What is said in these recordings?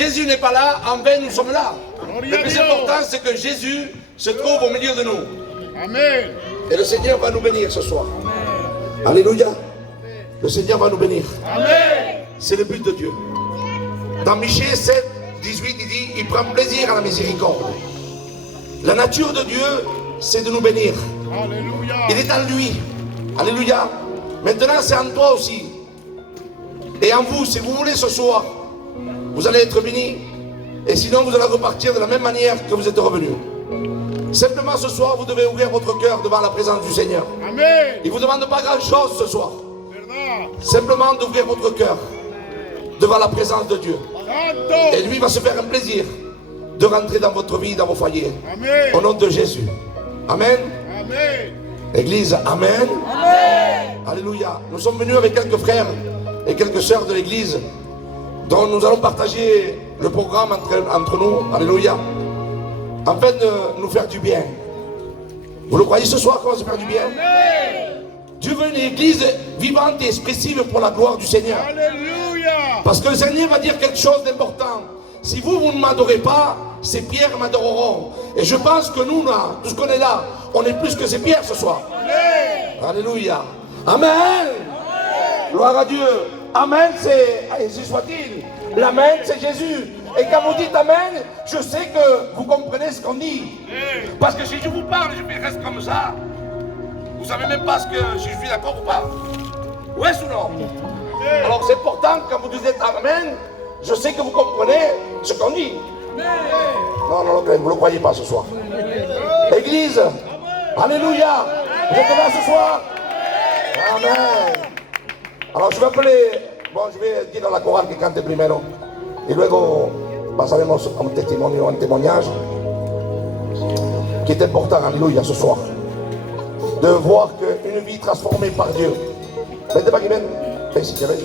Jésus n'est pas là, en vain nous sommes là. Le plus important, c'est que Jésus se trouve au milieu de nous. Amen. Et le Seigneur va nous bénir ce soir. Alléluia. Le Seigneur va nous bénir. Amen. C'est le but de Dieu. Dans Michée 7, 18, il dit, il prend plaisir à la miséricorde. La nature de Dieu, c'est de nous bénir. Alléluia. Il est en lui. Alléluia. Maintenant, c'est en toi aussi. Et en vous, si vous voulez ce soir, vous allez être bénis. Et sinon, vous allez repartir de la même manière que vous êtes revenus. Simplement ce soir, vous devez ouvrir votre cœur devant la présence du Seigneur. Amen. Il ne vous demande pas grand-chose ce soir. Verdad. Simplement d'ouvrir votre cœur devant la présence de Dieu. Santo. Et lui va se faire un plaisir de rentrer dans votre vie, dans vos foyers. Amen. Au nom de Jésus. Amen. Amen. Église, Amen. Amen. Alléluia. Nous sommes venus avec quelques frères et quelques sœurs de l'église dont nous allons partager le programme entre nous. Alléluia. Afin de nous faire du bien. Vous le croyez ce soir qu'on va se faire du bien? Dieu veut une église vivante et expressive pour la gloire du Seigneur. Alléluia. Parce que le Seigneur va dire quelque chose d'important. Si vous ne m'adorez pas, ces pierres m'adoreront. Et je pense que nous, là, tout ce qu'on est là, on est plus que ces pierres ce soir. Alléluia. Amen. Gloire à Dieu. Amen, c'est, ainsi soit-il. L'amen, c'est Jésus. Et quand vous dites Amen, je sais que vous comprenez ce qu'on dit. Parce que si je vous parle, je reste comme ça. Vous savez même pas si je suis d'accord ou pas. Ouais ou non? Alors c'est important quand vous dites Amen, je sais que vous comprenez ce qu'on dit. Non, vous ne le croyez pas ce soir. Église, Alléluia. Vous êtes là ce soir? Amen. Alors je vais appeler, je vais dire a la chorale que cante primero. Y luego pasaremos a un testimonio, un témoignage qui est important, alléluia, ce soir. De voir qu'une vie transformée par Dieu. Vente para aquí, ven. Ven si quieres.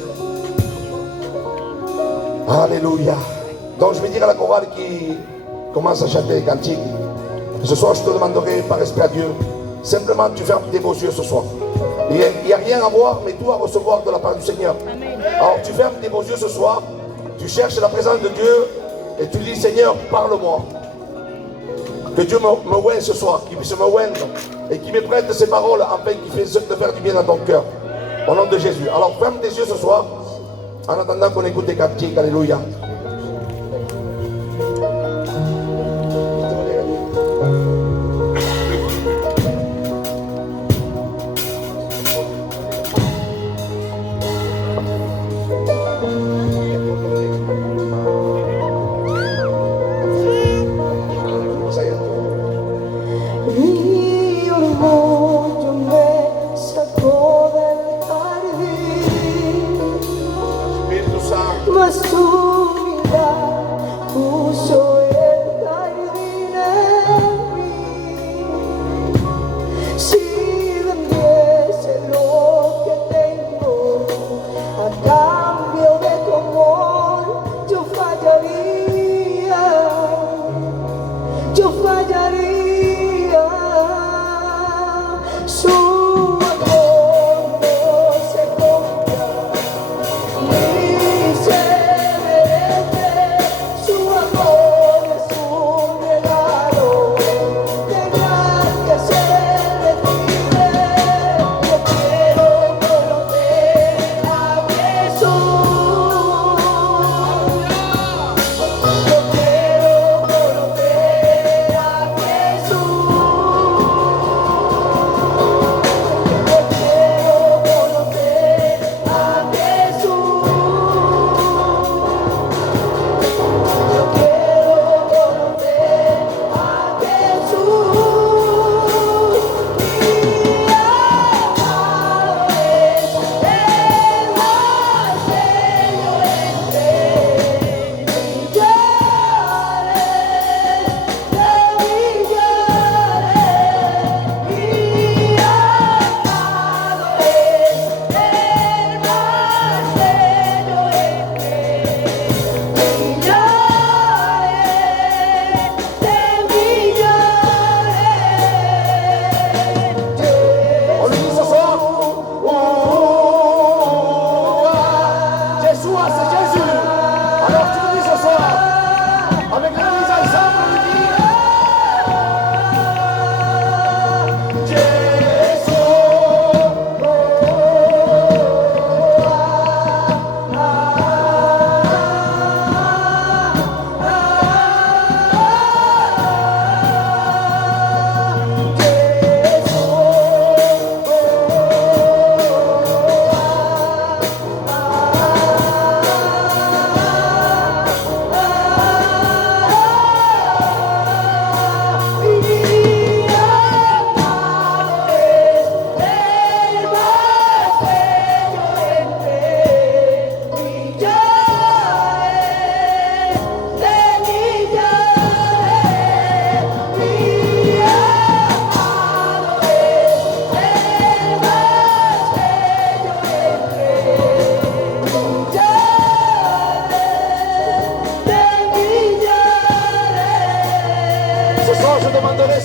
Alléluia. Donc je vais dire à la chorale qui commence à chanter les cantiques. Ce soir, je te demanderai par respect à Dieu, simplement tu fermes tes beaux yeux ce soir. Il n'y a rien à voir, mais tout à recevoir de la part du Seigneur. Alors tu fermes tes beaux yeux ce soir, tu cherches la présence de Dieu et tu dis Seigneur, parle-moi. Que Dieu me oigne ce soir, qu'il puisse me oindre et qu'il me prête ses paroles afin qu'il puisse te faire du bien dans ton cœur. Au nom de Jésus. Alors ferme tes yeux ce soir en attendant qu'on écoute tes cantiques. Alléluia. Mi orgullo me sacó del jardín, Espíritu Santo. mas tú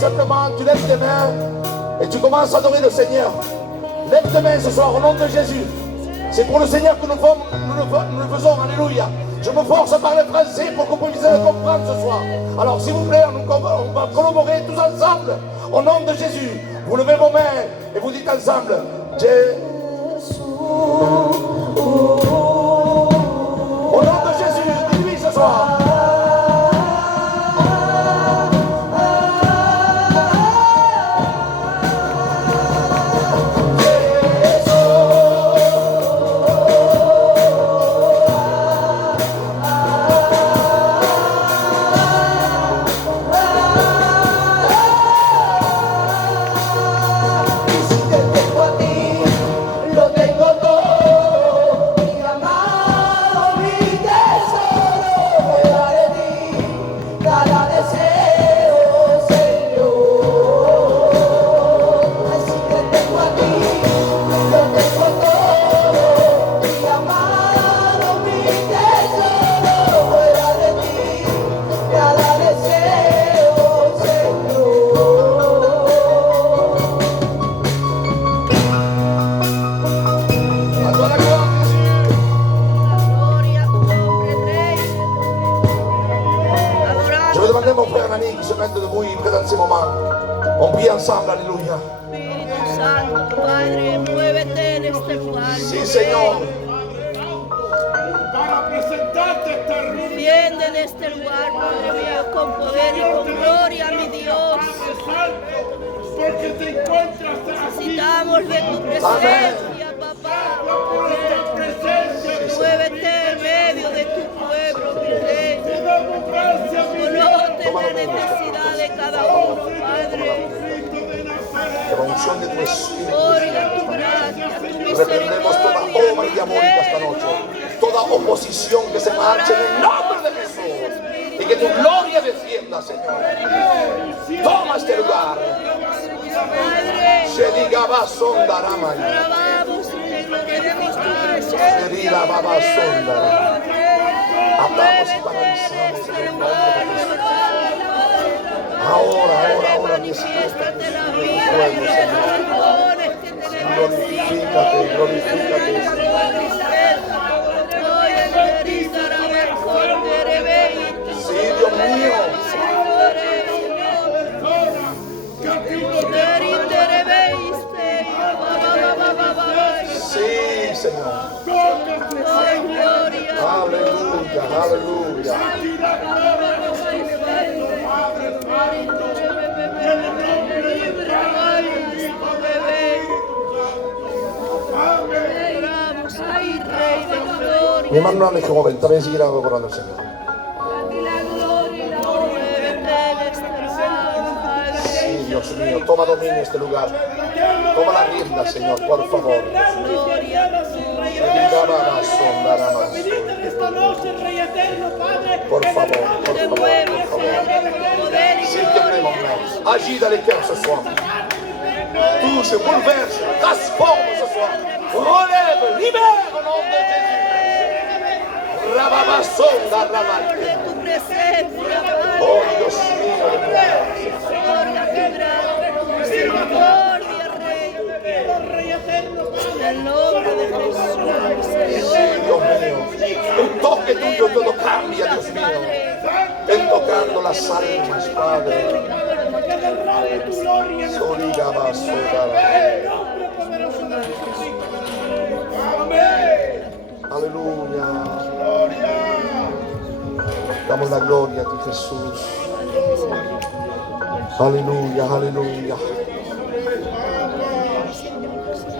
simplement, tu lèves tes mains et tu commences à adorer le Seigneur. Lève tes mains ce soir au nom de Jésus. C'est pour le Seigneur que nous le faisons. Alléluia. Je me force à parler français pour que vous puissiez le comprendre ce soir. Alors s'il vous plaît, on va collaborer tous ensemble au nom de Jésus. Vous levez vos mains et vous dites ensemble, Jésus. Au nom de Jésus, dites-lui ce soir. Mon frère Nani qui se mette debout dans ces moments. On prie ensemble, alléluia. Espíritu Santo, Padre, muévete en este lugar. Sí, Señor. Para presentarte esta reunión. Desciende en este lugar, Padre mío, con poder y con gloria, mi Dios. Padre Santo, porque te encuentras aquí. Necesitamos de tu presencia, papá. Por esta presencia. Muévete en medio de tu pueblo, mi Rey. Te damos gracias, mi Dios. Conoce la necesidad de cada uno, Padre. Cristo de Nazaret. Por la unción de tu Espíritu. Gloria a tu gracia, tu Reprendemos toda misericordia. obra diabólica esta noche. Toda oposición que se marche en el nombre de Jesús. Y que tu gloria descienda, Señor. Toma este lugar. Padre, Se diga basondarama. alabamos y te glorificamos tu presencia. Se diga babasondara. Atamos y paralizamos en el nombre de Jesús. Ahora, Manifiéstate la vida y los dones que tenemos. glorifícate, glorifícate. Sí, Dios mío. Sí, Señor. Aleluya, aleluya. Mi hermano no es joven, también seguirá adorando al Señor. Sí, Dios mío, toma dominio en este lugar. Toma la rienda, Señor, por favor. Por favor, por favor, por favor. S'il te plaît, mon frère, agis dans les cœurs ce soir. Touche, bouleverse, transforme ce soir. Relève, libère au nom de Jésus. Rababasonda, rabate. Oh, Dios mío, de sí, Dios mío. Un toque tuyo todo cambia, Dios mío. Ven tocando las almas, Padre. Aleluya. Damos la gloria a ti, Jesús. Aleluya, aleluya.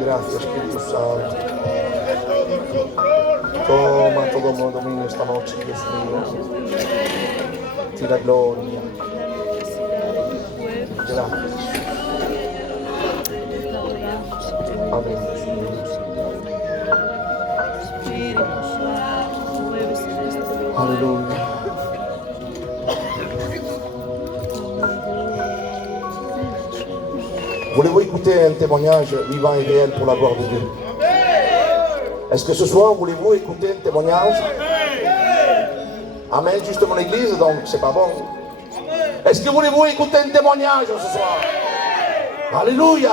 Gracias, Espíritu Santo. Toma todo dominio esta noche, Dios mío. Ti la gloria. Gracias. Amén. Aleluya. Voulez-vous écouter un témoignage vivant et réel pour la gloire de Dieu? Est-ce que ce soir, voulez-vous écouter un témoignage? Amen, juste mon église, donc c'est pas bon. Est-ce que voulez-vous écouter un témoignage ce soir? Alléluia.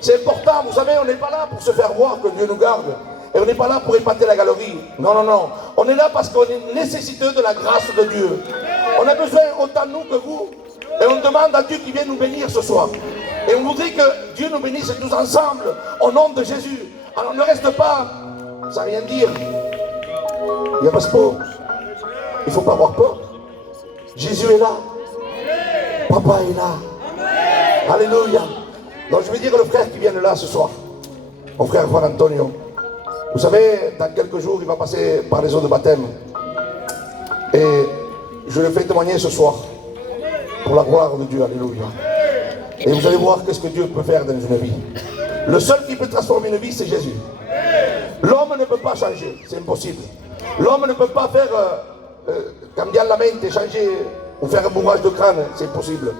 C'est important, vous savez, on n'est pas là pour se faire voir que Dieu nous garde. Et on n'est pas là pour épater la galerie. Non, non, non. On est là parce qu'on est nécessiteux de la grâce de Dieu. On a besoin autant nous que vous. Et on demande à Dieu qui vienne nous bénir ce soir. Et on voudrait que Dieu nous bénisse tous ensemble, au nom de Jésus. Alors ne reste pas sans rien dire. Il n'y a pas de peur. Il ne faut pas avoir peur. Jésus est là. Papa est là. Alléluia. Donc je vais dire le frère qui vient là ce soir. Mon frère Juan Antonio. Vous savez, dans quelques jours, il va passer par les eaux de baptême. Et je le fais témoigner ce soir. Pour la gloire de Dieu. Alléluia. Et vous allez voir qu'est-ce que Dieu peut faire dans une vie. Le seul qui peut transformer une vie, c'est Jésus. L'homme ne peut pas changer, c'est impossible. L'homme ne peut pas faire cambiare la mente, changer ou faire un bourrage de crâne, c'est impossible.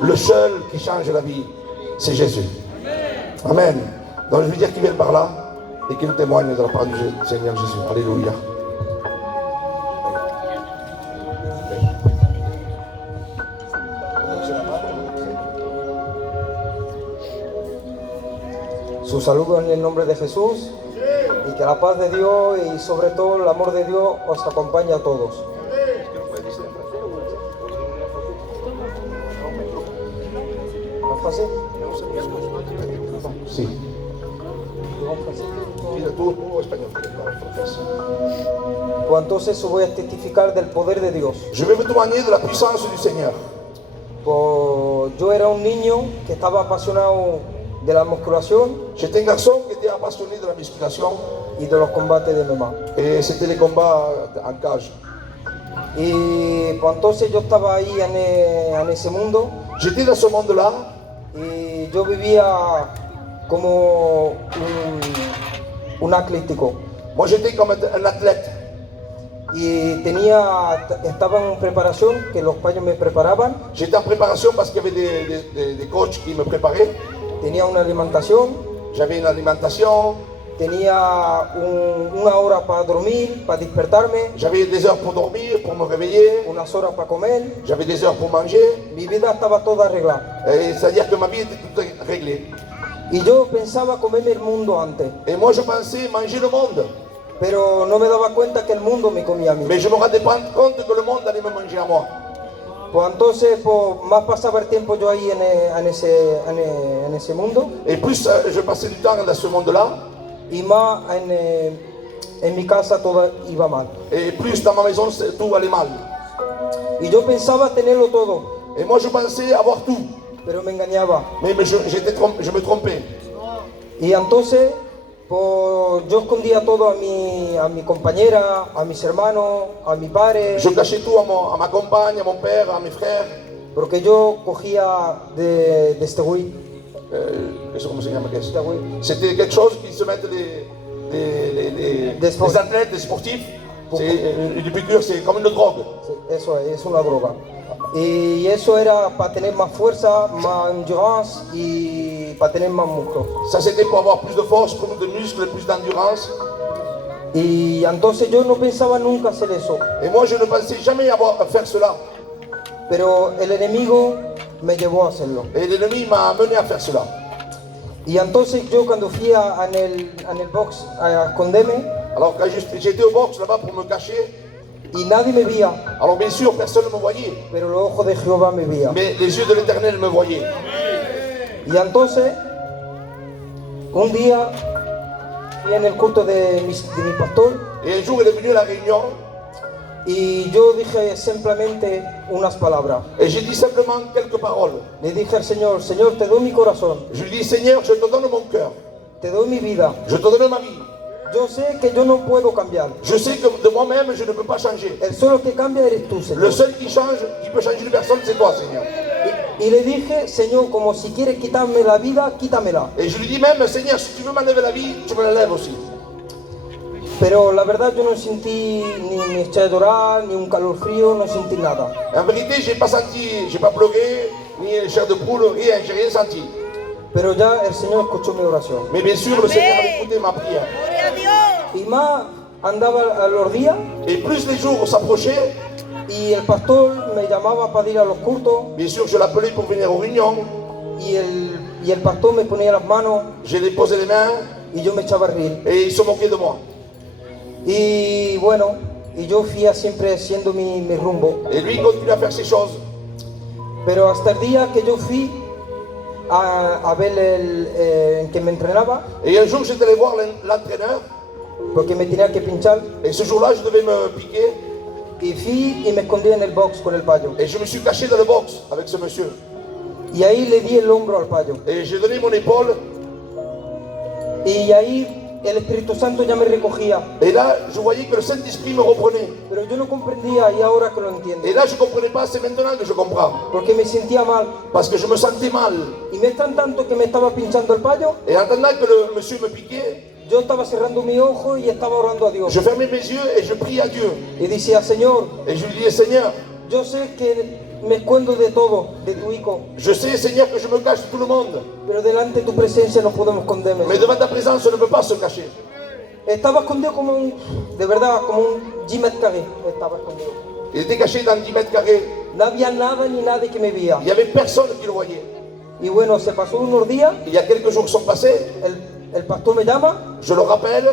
Le seul qui change la vie, c'est Jésus. Amen. Donc je veux dire qu'il vienne par là et qu'il témoigne de la part du Seigneur Jésus. Alléluia. Su saludo en el nombre de Jesús y que la paz de Dios y sobre todo el amor de Dios os acompañe a todos. ¿Más fácil? Sí. Mira, tú español. Pues entonces os voy a testificar del poder de Dios. Je vais vous témoigner de la puissance du Seigneur. Pues yo era un niño que estaba apasionado de la musculación J'étais un garçon qui était passionné de la musculation y de los combates de MMA. et c'était les combats en cage. Y pues entonces yo estaba ahí en ese mundo J'étais dans ce monde-là y yo vivía como un atlético moi j'étais comme un athlète y estaba en preparación que los payos me preparaban, j'étais en préparation parce qu'il y avait des coachs qui me préparaient tenía una alimentación, j'avais une alimentation tenía una hora para dormir, para despertarme, j'avais des heures pour dormir, pour me réveiller unas horas para comer, j'avais des heures pour manger mi vida estaba toda arreglada c'est-à-dire que ma vie était toute réglée y yo pensaba comerme el mundo antes, et moi je pensais manger le monde pero no me daba cuenta que el mundo me comía a mí. mais je me rendais pas compte que le monde allait me manger à moi. Pues entonces, pues, más pasaba el tiempo yo ahí en ese mundo Et plus je passais du temps dans ce monde-là, y más en mi casa todo iba mal. et plus dans ma maison tout allait mal. Y yo pensaba tenerlo todo, Et moi je pensais avoir tout, pero me engañaba. mais je me trompais. Y entonces, pues, yo escondía todo a mi compañera, a mis hermanos, a mi padre, Je cachais tout à ma compagne, à mon père, à mes frères. porque yo cogía de este güey. Comment ça s'appelle? Este güey. C'était quelque chose qui se mettent des athlètes, des sportifs. Une piqûre, c'est comme une drogue. Eso es una droga. Y eso era para tener más fuerza, más endurance y para tener más músculo. Ça c'était pour avoir plus de force, plus de muscles, plus d'endurance. Y entonces yo no pensaba nunca hacer eso, Et moi je ne pensais jamais faire cela. pero el enemigo me llevó a hacerlo. Et l'ennemi m'a amené à faire cela. Y entonces yo cuando fui en el box a esconderme Alors quand j'étais au box là-bas pour me cacher, y nadie me veía, alors bien sûr personne ne me voyait, pero los ojos de Jehová me veían. mais les yeux de l'Éternel me voyaient. Y entonces, un día fui en el culto de mi pastor Et un jour il est venu à la réunion y yo dije simplemente unas palabras. et j'ai dit simplement quelques paroles. Le dije al Señor, Señor, te doy mi corazón, Je lui dis Seigneur, je te donne mon cœur, te doy mi vida. je te donne ma vie. Yo sé que yo no puedo cambiar. Je sais que de moi-même je ne peux pas changer. El solo que cambia eres tú, Le Señor. seul qui change, qui peut changer une personne, c'est toi Seigneur. Y le dije, Señor, como si quieres quitarme la vida, quítamela. Et je lui dis même Seigneur, si tu veux m'enlever la vie, tu me l'enlèves aussi. Pero la verdad yo no sentí ni me eché a llorar, ni un calor frío, no sentí nada. En vérité, j'ai pas senti, j'ai pas pleuré, ni chair de poule, rien, j'ai rien senti. Pero ya el Señor escuchó mi oración. Mais bien sûr, le Seigneur a écouté ma prière. Gloria a Dios. Y más andaba a los días Et plus les jours s'approchaient, Y el pastor me llamaba para ir a los cultos Bien sûr, je l'appelais pour venir aux réunions. y el pastor me ponía las manos Je lui posais les mains y yo me echaba a reír. et il se moquait de moi. Y bueno, y yo fui siempre haciendo mi rumbo. Et lui, il continuait à faire ces choses. Pero hasta el día que yo fui a ver el que me entrenaba, Et un jour, j'étais allé voir l'entraîneur. porque me tenía que pinchar, Et ce jour-là, je devais me piquer. y fui y me escondí en el box con el payo. Et je me suis caché dans le box avec ce monsieur. Y ahí le di el hombro al payo. Et j'ai donné mon épaule. Y ahí el Espíritu Santo ya me recogía. Et là, je voyais que le Saint-Esprit me reprenait. Pero yo no comprendía y ahora que lo entiendo. Et là, je ne comprenais pas, c'est maintenant que je comprends. Porque me sentía mal. Parce que je me sentais mal. Y me tan tanto que me estaba pinchando el payo, Et en attendant que le monsieur me piquait, yo estaba cerrando mi ojo y estaba orando a Dios. je fermais mes yeux et je priais à Dieu. Y decía, Señor, Et je lui disais, Seigneur, yo sé que me escondo de todo, de tu hijo, je sais, Seigneur, que je me cache de tout le monde. pero delante de tu presencia no podemos escondernos. Mais devant ta présence, on ne peut pas se cacher. Estaba escondido como de verdad, como un Jimet Carré. Estaba escondido. Il était caché dans 10 mètres carrés. No había nada ni nadie que me veía. Il n'y avait personne qui le voyait. Y bueno, se pasó unos días, Il y a quelques jours qui sont passés, el pastor me llama, je le rappelle,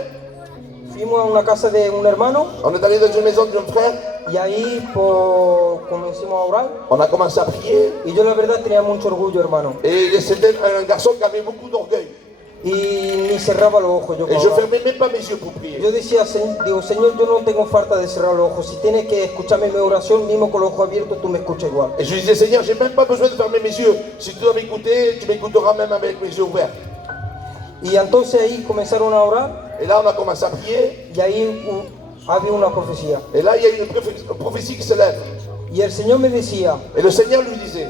fuimos a una casa de un hermano on est allé dans une maison d'un frère, y ahí pues, comenzamos a orar. on a commencé à prier. Y yo la verdad tenía mucho orgullo, hermano. Et c'était un garçon qui avait beaucoup d'orgueil. Y ni cerraba los ojos yo. Et para je orar. fermais même pas mes yeux pour prier. Yo decía, digo, Señor, yo no tengo falta de cerrar los ojos. Si tienes que escucharme mi oración, mismo con los ojos abiertos, tú me escuchas igual. Et je lui disais, Seigneur, j'ai même pas besoin de fermer mes yeux. Si tu dois m'écouter, tu m'écouteras même avec mes yeux ouverts. Y entonces ahí comenzaron a orar Et là, on a commencé à prier. y ahí había una profecía. Et là, il y a une prophétie qui se lève. Y el Señor me decía Et le Seigneur lui disait,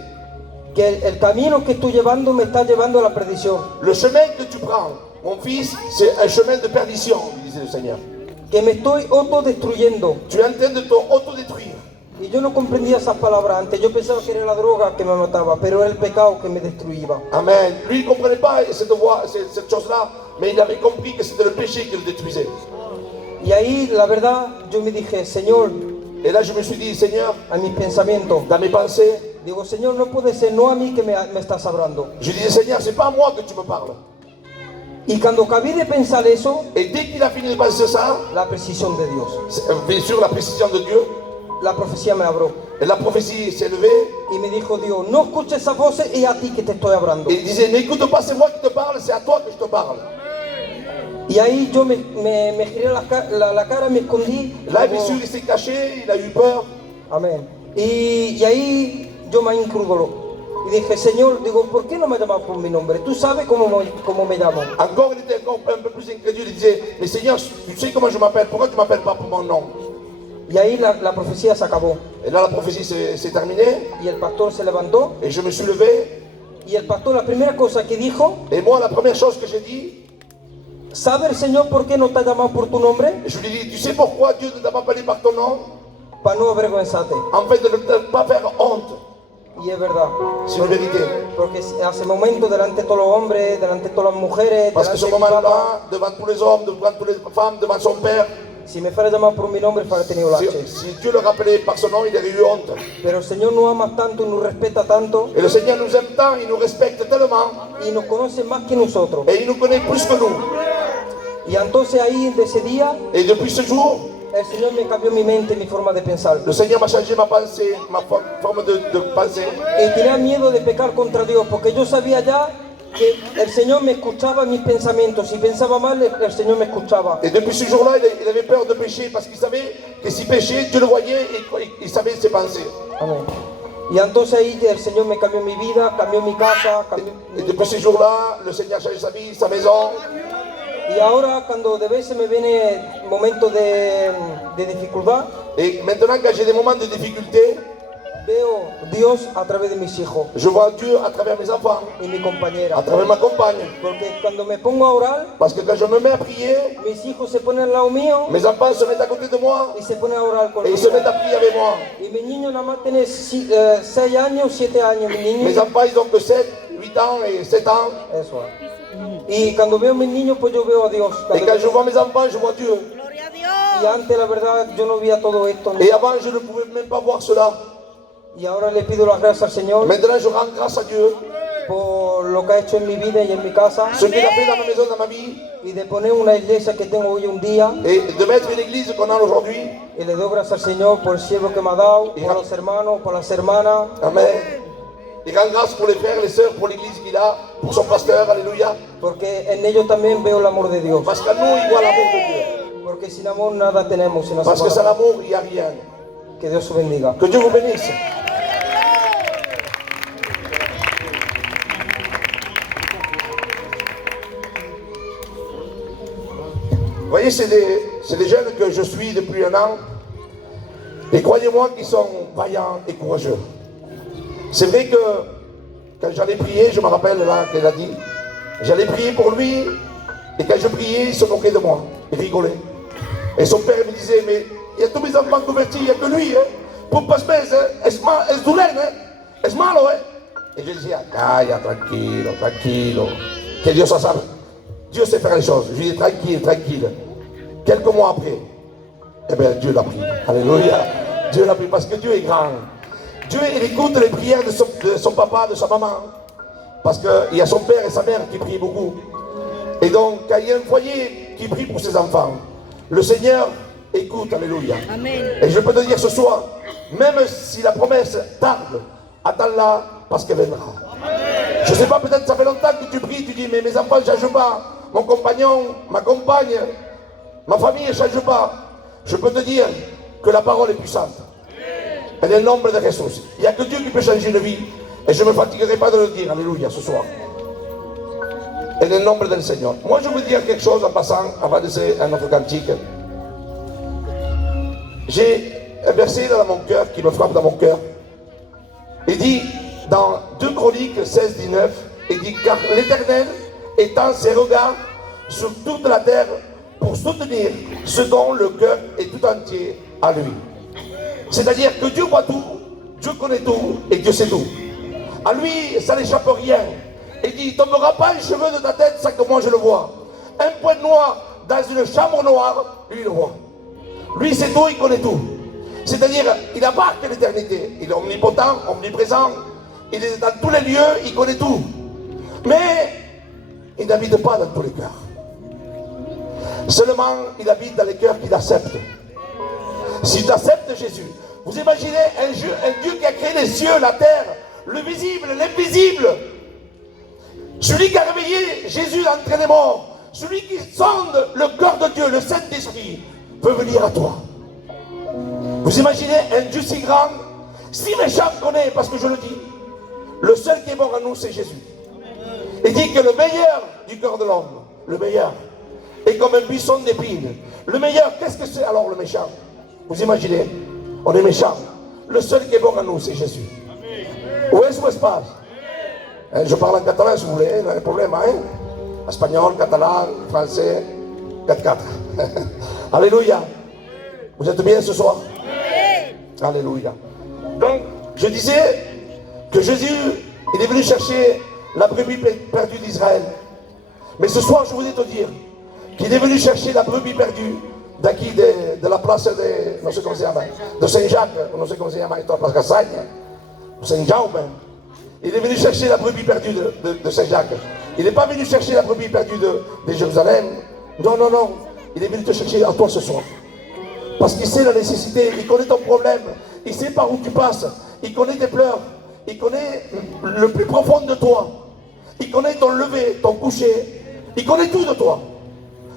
que el camino que estoy llevando me está llevando a la perdición. le chemin que tu prends, mon fils, c'est un chemin de perdition, lui disait le Seigneur. Que me estoy autodestruyendo. Tu es en train de t'autodétruire. Y yo no comprendía esas palabras antes. Yo pensaba que era la droga que me mataba, pero era el pecado que me destruía. Amen. Lui, il ne comprenait pas cette chose-là, mais il avait compris que c'était le péché qui le détruisait. Y ahí, la verdad, yo me dije, Señor, Et là, je me suis dit, Seigneur, a mis pensamientos, dans mes pensées, digo, Señor, no puede ser, no a mí que me estás hablando. je disais, Seigneur, c'est pas à moi que tu me parles. Y cuando acabé de pensar eso, Et dès qu'il a fini de penser ça, la precisión de Dios, bien sûr, la précision de Dieu, la profecía me abrió. et la prophétie s'est levée, Y me dijo Dios, no escuches esa voz, es a ti que te estoy hablando. et il disait, n'écoute pas, c'est moi qui te parle, c'est à toi que je te parle. Y ahí yo me giré la cara, me escondí. Là, como- bien sûr, il s'est caché, il a eu peur. Amén. Y ahí yo me incrudoló. Y dije, Señor, digo, ¿por qué no me llamas por mi nombre? Tú sabes cómo me llamo. Encore, il était encore un peu plus incrédule, il disait, mais Seigneur, tu sais comment je m'appelle, pourquoi tu ne m'appelles pas pour mon nom? Y ahí la profecía se acabó. Et là, la prophétie s'est terminée, Y el pastor se levantó. et je me suis levé, Y el pastor, la primera cosa que dijo, et moi, la première chose que j'ai dit, ¿sabe el Señor por qué no te ha llamado por tu nombre? je lui ai dit, tu sais pourquoi Dieu ne t'a pas appelé par ton nom? Para no avergonzarte. En fait, de ne pas faire honte. Y es verdad. C'est une vérité. Porque hace momento, delante de todos los hombres, delante de todas las mujeres, Parce que delante ce de mi papá, moment-là, devant tous les hommes, devant toutes les femmes, devant son père, si me fuera llamado por mi nombre, fuera tenido si, lache. si Dieu le rappelait par son nom, il aurait eu honte. Pero el Señor nos ama tanto y nos respeta tanto Et le Seigneur nous aime tant, il nous respecte tellement, y nos conoce más que nosotros. et il nous connaît plus que nous. Y entonces ahí, de ese día, Et depuis ce jour, el Señor me cambió mi mente, mi forma de pensar. le Seigneur m'a changé ma pensée, ma forme de penser. Y tenía miedo de pecar contra Dios, porque yo sabía ya que el Señor me escuchaba mis pensamientos. Si pensaba mal, el Señor me escuchaba. Et depuis ce jour-là, il avait peur de pécher parce qu'il savait que s'il péchait, Dieu le voyait et il savait ses pensées. Amén. Y entonces ahí el Señor me cambió mi vida, cambió mi casa, cambió Et depuis ce jour-là, le Seigneur a changé sa vie, sa maison. Y ahora cuando de veces me viene momentos de dificultad, Et maintenant, quand j'ai des moments de difficulté, veo Dios a través de mis hijos je vois Dieu à travers mes enfants, y mi à compañera. travers ma compagne. Porque cuando me pongo a orar, Parce que quand je me mets à prier, mis hijos se ponen al lado mío mes enfants se mettent à côté de moi y se ponen a orar et conmigo. ils se mettent à prier avec moi. Y mi niño nada más tiene 6 años, 7 años, mi Mes niño. enfants, ils ont que 7, 8 ans et 7 ans. Eso. Y cuando veo a mis niños, pues yo veo a Dios. Et Cuando quand je veo- vois mes enfants, je vois Dieu. Gloria a Dios. Y antes, la verdad, yo no veía todo esto. Et avant, je ne pouvais même pas voir cela. Y ahora le pido las gracias al Señor Maintenant, je rends grâce à Dieu. por lo que ha hecho en mi vida y en mi casa. Ce qu'il a fait dans ma maison, dans ma vie. Y de poner una iglesia que tengo hoy un día. Et de mettre une église qu'on a aujourd'hui. Y le doy gracias al Señor por el siervo que me ha dado, por los hermanos, por las hermanas. Amen. Il rend grâce pour les frères, les sœurs, pour l'église qu'il a, pour son pasteur. Alléluia. Porque en ellos también veo el amor de Dios. Parce qu'à nous, il voit l'amour de Dieu. Porque sin amor nada tenemos. Sin Parce que sans l'amour, il n'y a rien. Que Dios os bendiga. Que Dieu vous bénisse. Vous voyez, c'est des jeunes que je suis depuis un an. Et croyez-moi qu'ils sont vaillants et courageux. C'est vrai que quand j'allais prier, je me rappelle là qu'elle a dit, j'allais prier pour lui. Et quand je priais, il se moquait de moi. Il rigolait. Et son père me disait, mais il y a tous mes enfants convertis, il n'y a que lui. Hein. Pour pas se mettre, es douleur, hein. Es malo, hein. Et je disais, calla, tranquilo, tranquilo. Que Dieu s'en sache. Dieu sait faire les choses. Je lui dis, tranquille, tranquille. Quelques mois après, eh bien, Dieu l'a pris. Alléluia. Dieu l'a pris parce que Dieu est grand. Dieu, il écoute les prières de son papa, de sa maman. Parce qu'il y a son père et sa mère qui prient beaucoup. Et donc, quand il y a un foyer qui prie pour ses enfants, le Seigneur écoute, alléluia. Amen. Et je peux te dire ce soir, même si la promesse tarde, attends-la parce qu'elle viendra. Je ne sais pas, peut-être ça fait longtemps que tu pries, tu dis, mais mes enfants ne changent pas, mon compagnon, ma compagne, ma famille ne change pas. Je peux te dire que la parole est puissante. Elle est le nombre de ressources. Il n'y a que Dieu qui peut changer une vie. Et je ne me fatiguerai pas de le dire, alléluia, ce soir. Elle est le nombre du Seigneur. Moi, je veux dire quelque chose en passant, avant de faire un autre cantique. J'ai un verset dans mon cœur qui me frappe dans mon cœur. Il dit, dans 2 Chroniques 16, 19, il dit, car l'Éternel étend ses regards sur toute la terre pour soutenir ce dont le cœur est tout entier à lui. C'est-à-dire que Dieu voit tout, Dieu connaît tout et Dieu sait tout. À lui, ça n'échappe rien. Il dit, il ne tombera pas un cheveu de ta tête sans que moi je le vois. Un point noir dans une chambre noire, lui il le voit. Lui c'est tout, il connaît tout. C'est-à-dire, il abarque l'éternité. Il est omnipotent, omniprésent. Il est dans tous les lieux, il connaît tout. Mais il n'habite pas dans tous les cœurs. Seulement, il habite dans les cœurs qu'il accepte. Si tu acceptes Jésus, vous imaginez un Dieu qui a créé les cieux, la terre, le visible, l'invisible. Celui qui a réveillé Jésus d'entre les morts, celui qui sonde le cœur de Dieu, le Saint-Esprit, peut venir à toi. Vous imaginez un Dieu si grand, si méchant qu'on est, parce que je le dis, le seul qui est mort à nous, c'est Jésus. Il dit que le meilleur du cœur de l'homme, le meilleur, est comme un buisson d'épines. Le meilleur, qu'est-ce que c'est alors le méchant? Vous imaginez, on est méchant. Le seul qui est bon à nous, c'est Jésus. Où est-ce que ça se passe? Je parle en catalan si vous voulez, il n'y a pas de problème. Hein? Espagnol, catalan, français, 4-4. Alléluia. Vous êtes bien ce soir? Alléluia. Donc, je disais que Jésus, il est venu chercher la brebis perdue d'Israël. Mais ce soir, je voulais te dire qu'il est venu chercher la brebis perdue d'aquí, de la place de, no sé cómo se llama, de Saint-Jacques, no sé cómo se llama esto, Place Cassagne, Saint-Jaume. Il est venu chercher la brebis perdue de Saint-Jacques. Il n'est pas venu chercher la brebis perdue de Jérusalem. Non, non, non. Il est venu te chercher à toi ce soir. Parce qu'il sait la nécessité, il connaît ton problème, il sait par où tu passes, il connaît tes pleurs, il connaît le plus profond de toi, il connaît ton lever, ton coucher, il connaît tout de toi.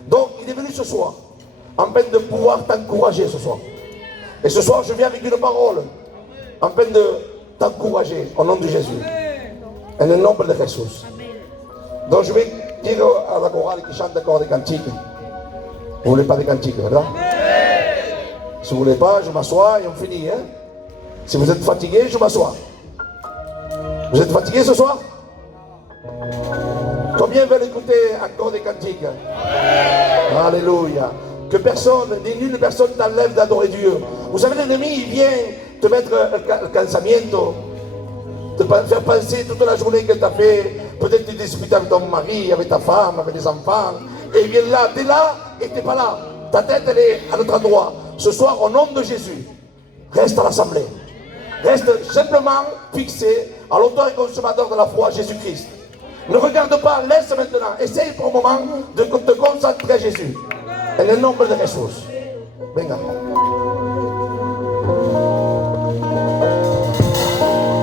Donc il est venu ce soir, en peine de pouvoir t'encourager ce soir. Et ce soir je viens avec une parole, en peine de t'encourager au nom de Jésus. En le nom de Jésus. Donc je vais dire à la chorale qui chante encore des cantiques. Vous ne voulez pas des cantiques, verdad? Si vous ne voulez pas, je m'assois et on finit. Hein? Si vous êtes fatigué, je m'assois. Vous êtes fatigué ce soir? Combien veulent écouter encore des cantiques? Alléluia. Que personne, ni nulle personne t'enlève d'adorer Dieu. Vous savez, l'ennemi, il vient te mettre le cansamiento, te faire penser toute la journée que tu as fait. Peut-être tu discutes avec ton mari, avec ta femme, avec les enfants. Et il vient là, t'es là et t'es pas là. ta tête elle est à notre endroit. Ce soir, au nom de Jésus, reste à l'assemblée. Reste simplement fixé à l'auteur et consommateur de la foi, Jésus-Christ. Ne regarde pas, laisse maintenant. Essaye pour un moment de te concentrer à Jésus. En el nombre de Jesús. Venga.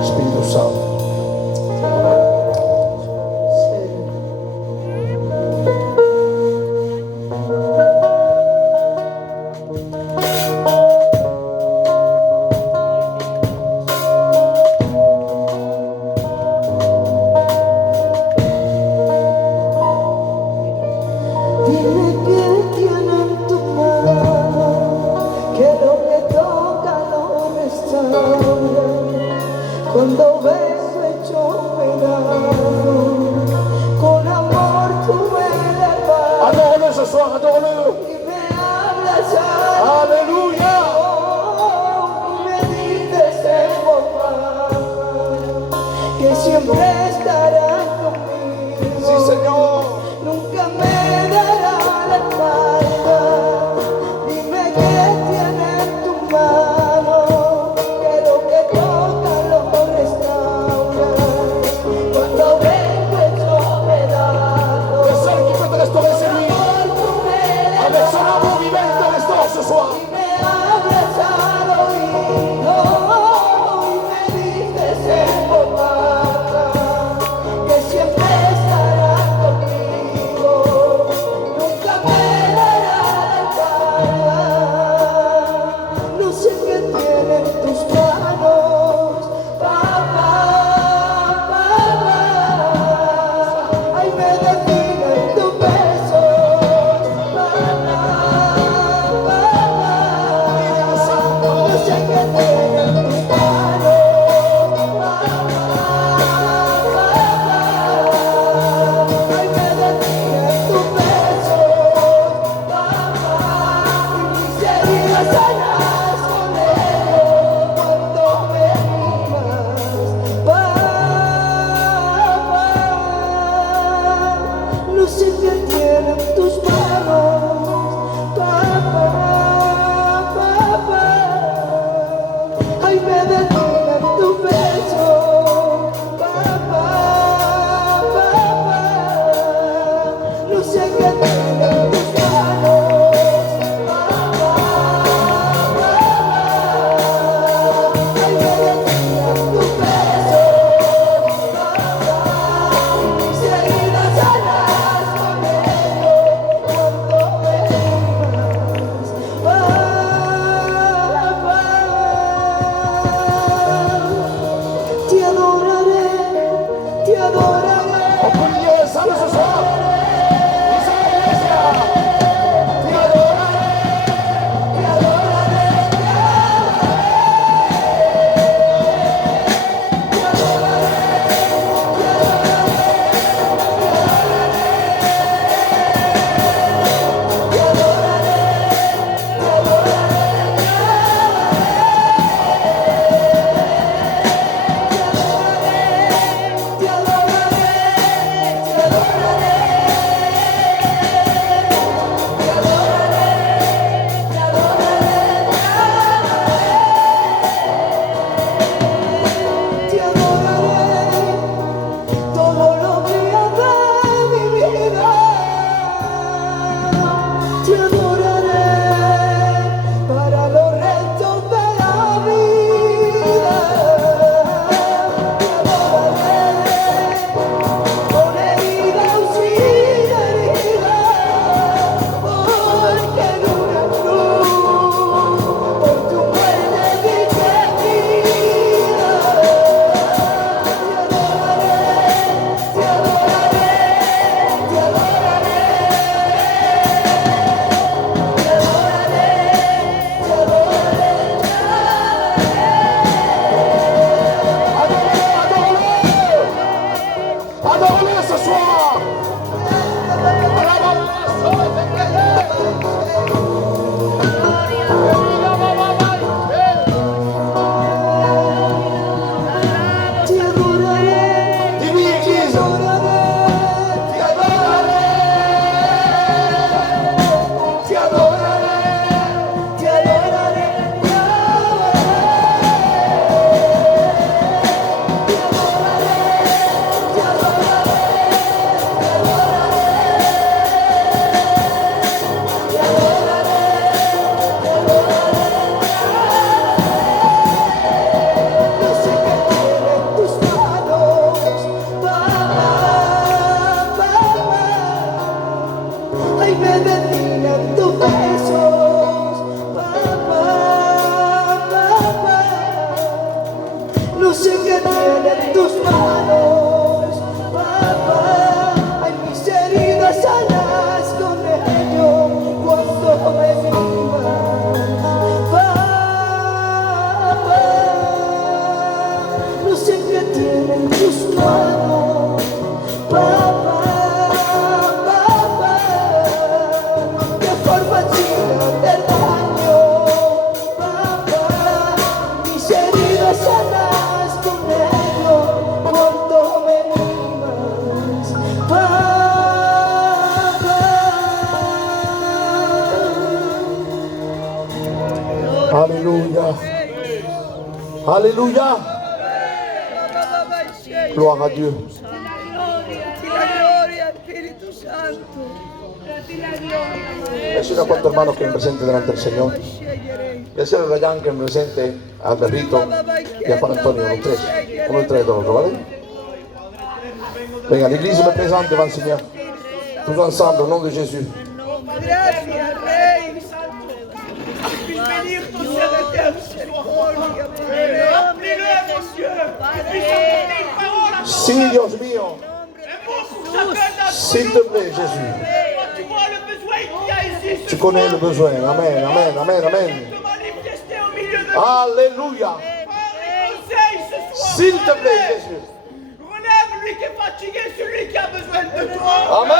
Espíritu Santo. Dime qué tiene en tu mano, que lo que toca lo restaura. Cuando beso hecho pedazo, con amor tú me levantas Adore-le ce soir, adore-le. y me hablas al Alléluia. oído y me dices en voz baja que siempre estarás conmigo. Sí, Señor. Nunca me dará la espalda. Dime qué tiene en tu mano, que lo que toca lo restaura. Cuando vengo hecho pedazos, Le seul qui peut te restaurer, c'est lui. tú me Avec son amour, il te restaure ce soir. y me hablas al oído y me dices en voz baja que siempre estarás conmigo, nunca me dará la espalda. No sé qué tienen tus manos, papá, papá. Ay, me definen tus besos, papá, papá. No sé qué tienen tus manos, papá, papá. Ay, me definen tus besos, papá. Y mis heridas sanas con ellos cuando me mimas, papá. No sé qué tienen tus manos, papá, papá. Ay, me detienen tu pecho, papá, papá. No sé qué tienen tus manos, papá, papá. Ay, me detienen tu pecho, papá. Y mis heridas sanas con ellos cuando me mimas, papá. Te adoraré, te adoraré. On peut le lier ensemble ce soir. Dice la iglesia. Te adoraré. Te adoraré, te adoraré. no sé qué tienen tus manos, papá. Hay mis heridas sanas con ello cuando me mimas, papá. No sé qué tienen tus manos, papá. Alléluia. Alléluia. Gloire à Dieu. Decir a cuántos hermanos que me presente delante del Señor. Decir a Rayán que me presente a Berrito y a Juan Antonio, los tres. Uno detrás de otro, ¿vale? Venga, l'église me présente devant le Seigneur. Tous ensemble, au nom de Jésus. Gracias, Rey. Bénir ton serviteur, misericordia, remplis-le, mon Dieu, Si, Dios mío. S'il te plaît, Jésus. tu vois le besoin qu'il y a ici. Tu connais le besoin. Amen, amen, amen, amen. Te manifester au milieu de Alléluia. conseil ce soir. S'il te plaît, Jésus. Relève lui qui est fatigué, celui qui a besoin de toi. Amen.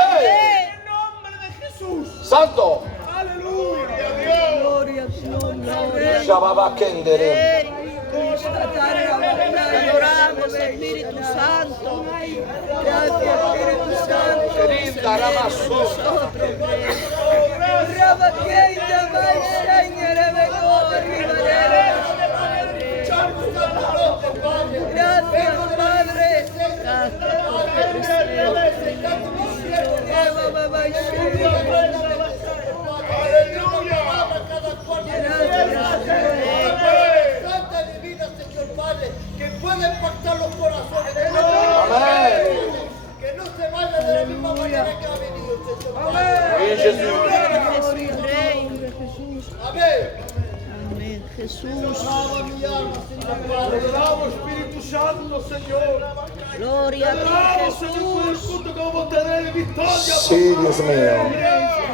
Au nom de Jésus. Santo. Alléluia. Gloria a tu nombre. Shababa Kendere. Adoramos, Espíritu Santo. Gracias, Espíritu Santo. Querida, la más Gracias, Padre. Santa divina, Señor Padre, que pueda impactar los corazones. Amen. Que no se vaya de la misma manera que ha venido, Señor Padre. Oui, Jésus. Amén. Amén, Jesús. Alaba mi alma, Señor Padre. Adoramos, Espíritu Santo, Señor. Gloria a ti, Adoramos, Señor, por el Jesús. culto que vamos a tener en victoria. Sí, Dios mío.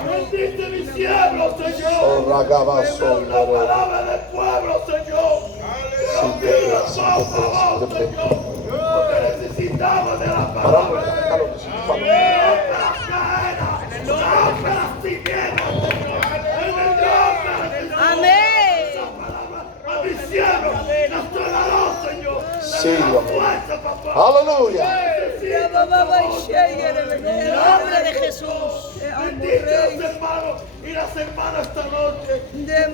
Bendice mi siervo, Señor. Oh, ragabazo. La palabra del pueblo, Señor. S'il te plaît, s'il te plaît, s'il te plaît. Porque necesitamos de la palabra. Rompe las cadenas, rompe las tinieblas, Señor. En el nombre de Jesús. Amén. A mi siervo, nos traerá, Señor. Sí, Dios mío. Fuerza, papá. Aleluya. En el nombre de Jesús. Bendice a los hermanos y las hermanas esta noche. Bendice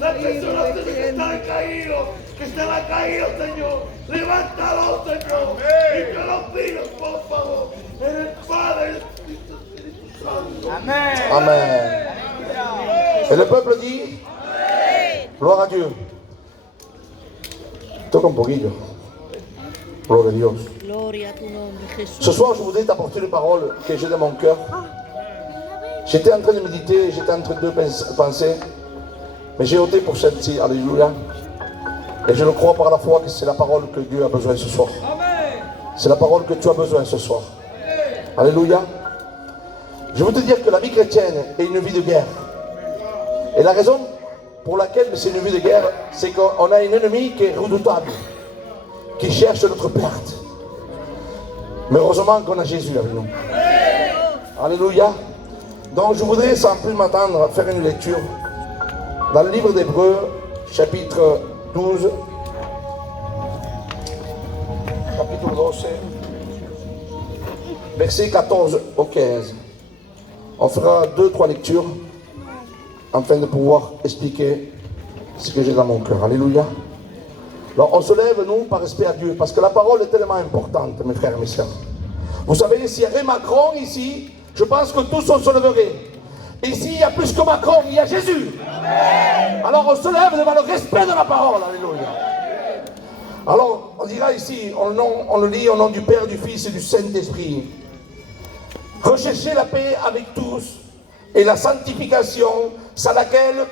las personas que están caídos, Señor. Levántalo, Señor. Y que los pidos, por favor. En el Padre y el Espíritu Santo. Amen. Et le peuple dit Gloire à Dieu. Toca un poquillo. Gloria a Dios. Gloria a tu nombre, Jesús. Ce soir, je voudrais t'apporter une parole que j'ai dans mon cœur. J'étais en train de méditer, j'étais entre deux pensées, mais j'ai opté pour celle-ci. Alléluia. Et je le crois par la foi que c'est la parole que Dieu a besoin ce soir. C'est la parole que tu as besoin ce soir. Alléluia. Je veux te dire que la vie chrétienne est une vie de guerre. Et la raison pour laquelle c'est une vie de guerre, c'est qu'on a un ennemi qui est redoutable, qui cherche notre perte. Mais heureusement qu'on a Jésus avec nous. Alléluia. Donc je voudrais sans plus m'attendre faire une lecture dans le livre d'Hébreux, chapitre 12, chapitre 12, versets 14 au 15. On fera 2-3 lectures afin de pouvoir expliquer ce que j'ai dans mon cœur. Alléluia. Alors on se lève, nous, par respect à Dieu, parce que la parole est tellement importante, mes frères et mes sœurs. Vous savez, s'il y avait Macron ici, je pense que tous on se leverait. Ici, il y a plus que Macron, il y a Jésus. Amen. Alors on se lève devant le respect de la parole. Alléluia. Alors, on dira ici, on le lit au nom du Père, du Fils et du Saint-Esprit. Recherchez la paix avec tous et la sanctification sans laquelle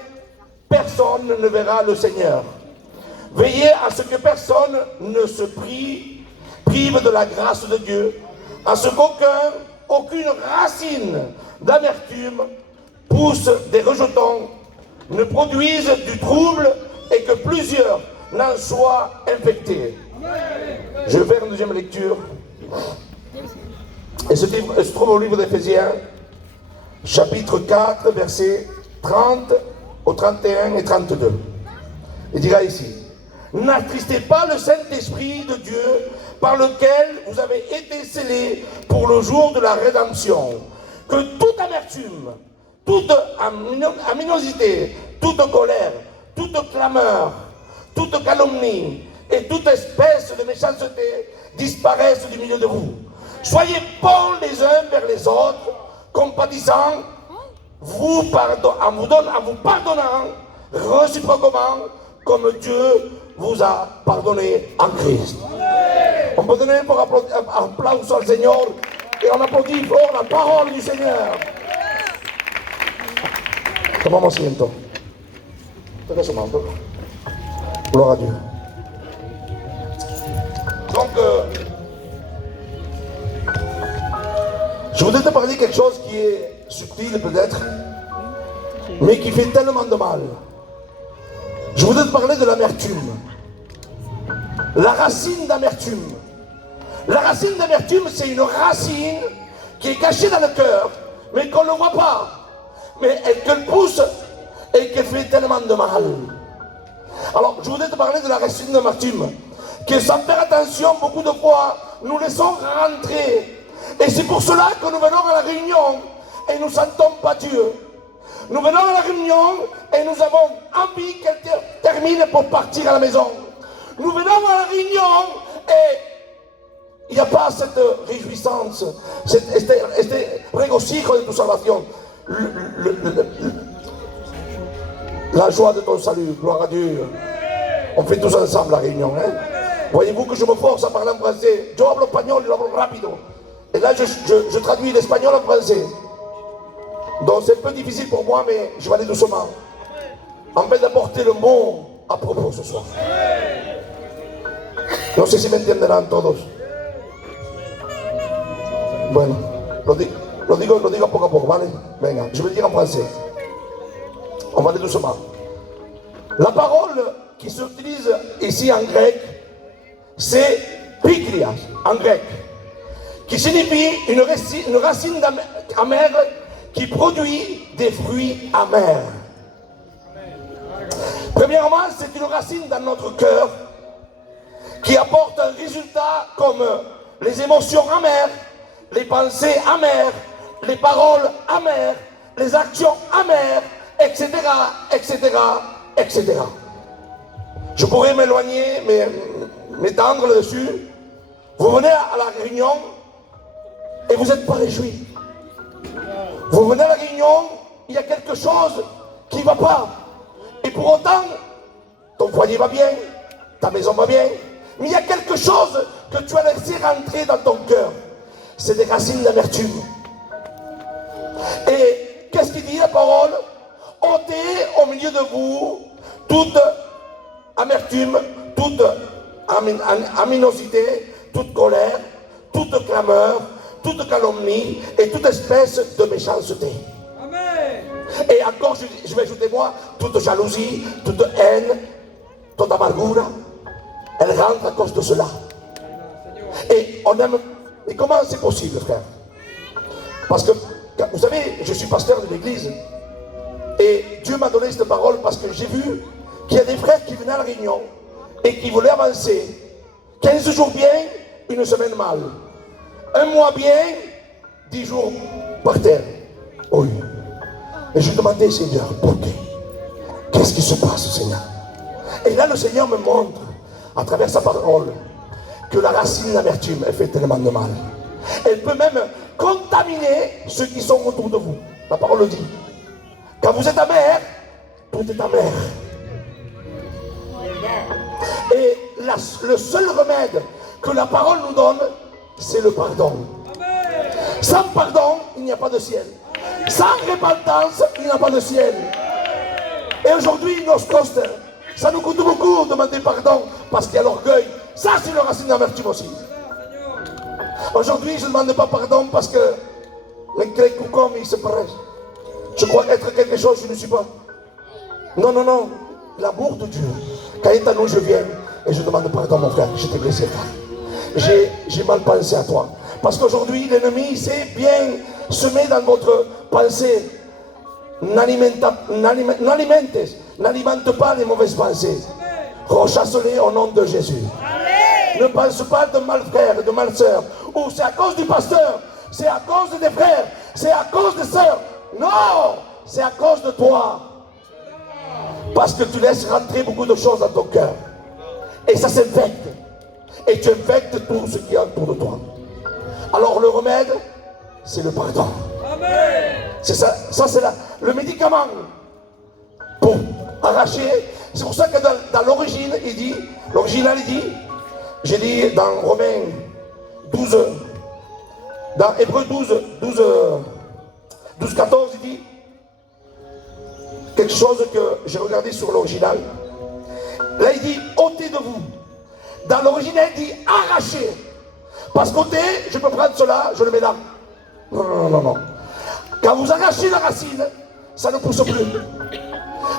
personne ne verra le Seigneur. Veillez à ce que personne ne se prive de la grâce de Dieu, à ce aucune racine d'amertume pousse des rejetons, ne produise du trouble et que plusieurs n'en soient infectés. Je vais faire une deuxième lecture. Et ce livre se trouve au livre d'Éphésiens, chapitre 4, versets 30 au 31 et 32. Il dira ici: n'attristez pas le Saint-Esprit de Dieu par lequel vous avez été scellés pour le jour de la rédemption. Que toute amertume, toute aminosité, toute colère, toute clameur, toute calomnie et toute espèce de méchanceté disparaissent du milieu de vous. Soyez bons les uns vers les autres, compatissants, en vous pardonnant réciproquement, comme Dieu vous a pardonné en Christ. On peut donner un applaudissement au Seigneur et on applaudit fort la parole du Seigneur. Comment me siento? Gloire à Dieu. Donc, je voudrais te parler de quelque chose qui est subtil peut-être, mais qui fait tellement de mal. Je voudrais te parler de l'amertume. La racine d'amertume. La racine d'amertume, c'est une racine qui est cachée dans le cœur, mais qu'on ne voit pas. Mais qu'elle pousse et qu'elle fait tellement de mal. Alors, je voudrais te parler de la racine d'amertume, que sans faire attention, beaucoup de fois, nous laissons rentrer. Et c'est pour cela que nous venons à la réunion et nous ne sentons pas Dieu. Nous venons à la réunion et nous avons envie qu'elle termine pour partir à la maison. Nous venons à la réunion et il n'y a pas cette réjouissance, este regocijo de tu salvation, la joie de ton salut, gloire à Dieu. On fait tous ensemble la réunion. Hein? Voyez-vous que je me force à parler en français. Yo hablo espagnol, yo hablo rápido. Et là, je traduis l'espagnol en français. Donc c'est un peu difficile pour moi, mais je vais aller doucement. En fait d'apporter le mot à propos ce soir. No sé si me entenderán todos. Bueno, lo digo poco a poco, ¿vale? Venga, je vais le dire en français. On va aller doucement. La parole qui s'utilise ici en grec, c'est pikrias, en grec, qui signifie une racine amère qui produit des fruits amers. Premièrement, c'est une racine dans notre cœur qui apporte un résultat comme les émotions amères, les pensées amères, les paroles amères, les actions amères, etc., etc., etc. Je pourrais m'éloigner, m'étendre là-dessus. Vous venez à la réunion et vous n'êtes pas réjouis. Vous venez à la réunion, il y a quelque chose qui ne va pas. Et pour autant, ton foyer va bien, ta maison va bien, mais il y a quelque chose que tu as laissé rentrer dans ton cœur. C'est des racines d'amertume. Et qu'est-ce qu'il dit la parole? Ôtez au milieu de vous toute amertume, toute aminosité, toute colère, toute clameur, toute calomnie et toute espèce de méchanceté. Amen. Et encore, je vais ajouter moi, toute jalousie, toute haine, toute amargura, elle rentre à cause de cela. Et on aime. Et comment c'est possible, frère? Parce que, vous savez, je suis pasteur de l'église. Et Dieu m'a donné cette parole parce que j'ai vu qu'il y a des frères qui venaient à la réunion et qui voulaient avancer. 15 jours bien, une semaine mal. Un mois bien, 10 jours par terre. Oui. Et je demandais, Seigneur, pourquoi? Qu'est-ce qui se passe, Seigneur? Et là, le Seigneur me montre, à travers sa parole, que la racine d'amertume, elle fait tellement de mal. Elle peut même contaminer ceux qui sont autour de vous. La parole le dit. Quand vous êtes amer, tout est amer. Et le seul remède que la parole nous donne, c'est le pardon. Sans pardon, il n'y a pas de ciel. Sans repentance, il n'y a pas de ciel. Et aujourd'hui, nos costes, Ça nous coûte beaucoup de demander pardon parce qu'il y a l'orgueil. Ça, c'est le racine d'amertume aussi. Aujourd'hui, je ne demande pas pardon parce que les clés comme ils se paraissent. Je crois être quelque chose, je ne suis pas. Non, non, non. L'amour de Dieu. Quand il est à nous, je viens et je demande pardon, mon frère. Je t'ai blessé, frère. J'ai mal pensé à toi. Parce qu'aujourd'hui, l'ennemi sait bien semer dans votre pensée. N'alimente pas les mauvaises pensées. Rechasse-les au nom de Jésus. Ne pense pas de mal frère, de mal sœur. Ou c'est à cause du pasteur, c'est à cause des frères, c'est à cause des sœurs. Non, c'est à cause de toi. Parce que tu laisses rentrer beaucoup de choses dans ton cœur. Et ça s'infecte. Et tu infectes tout ce qui est autour de toi. Alors le remède, c'est le pardon. C'est ça, c'est le médicament pour arracher. C'est pour ça que dans l'origine, il dit, l'original il dit, j'ai dit dans Romains 12, dans Hébreux 12, 14, il dit quelque chose que j'ai regardé sur l'original. Là il dit, ôtez de vous. Dans l'original il dit, arrachez. Parce qu'ôter, je peux prendre cela, je le mets là. Non, non, non, non. Quand vous arrachez la racine, ça ne pousse plus.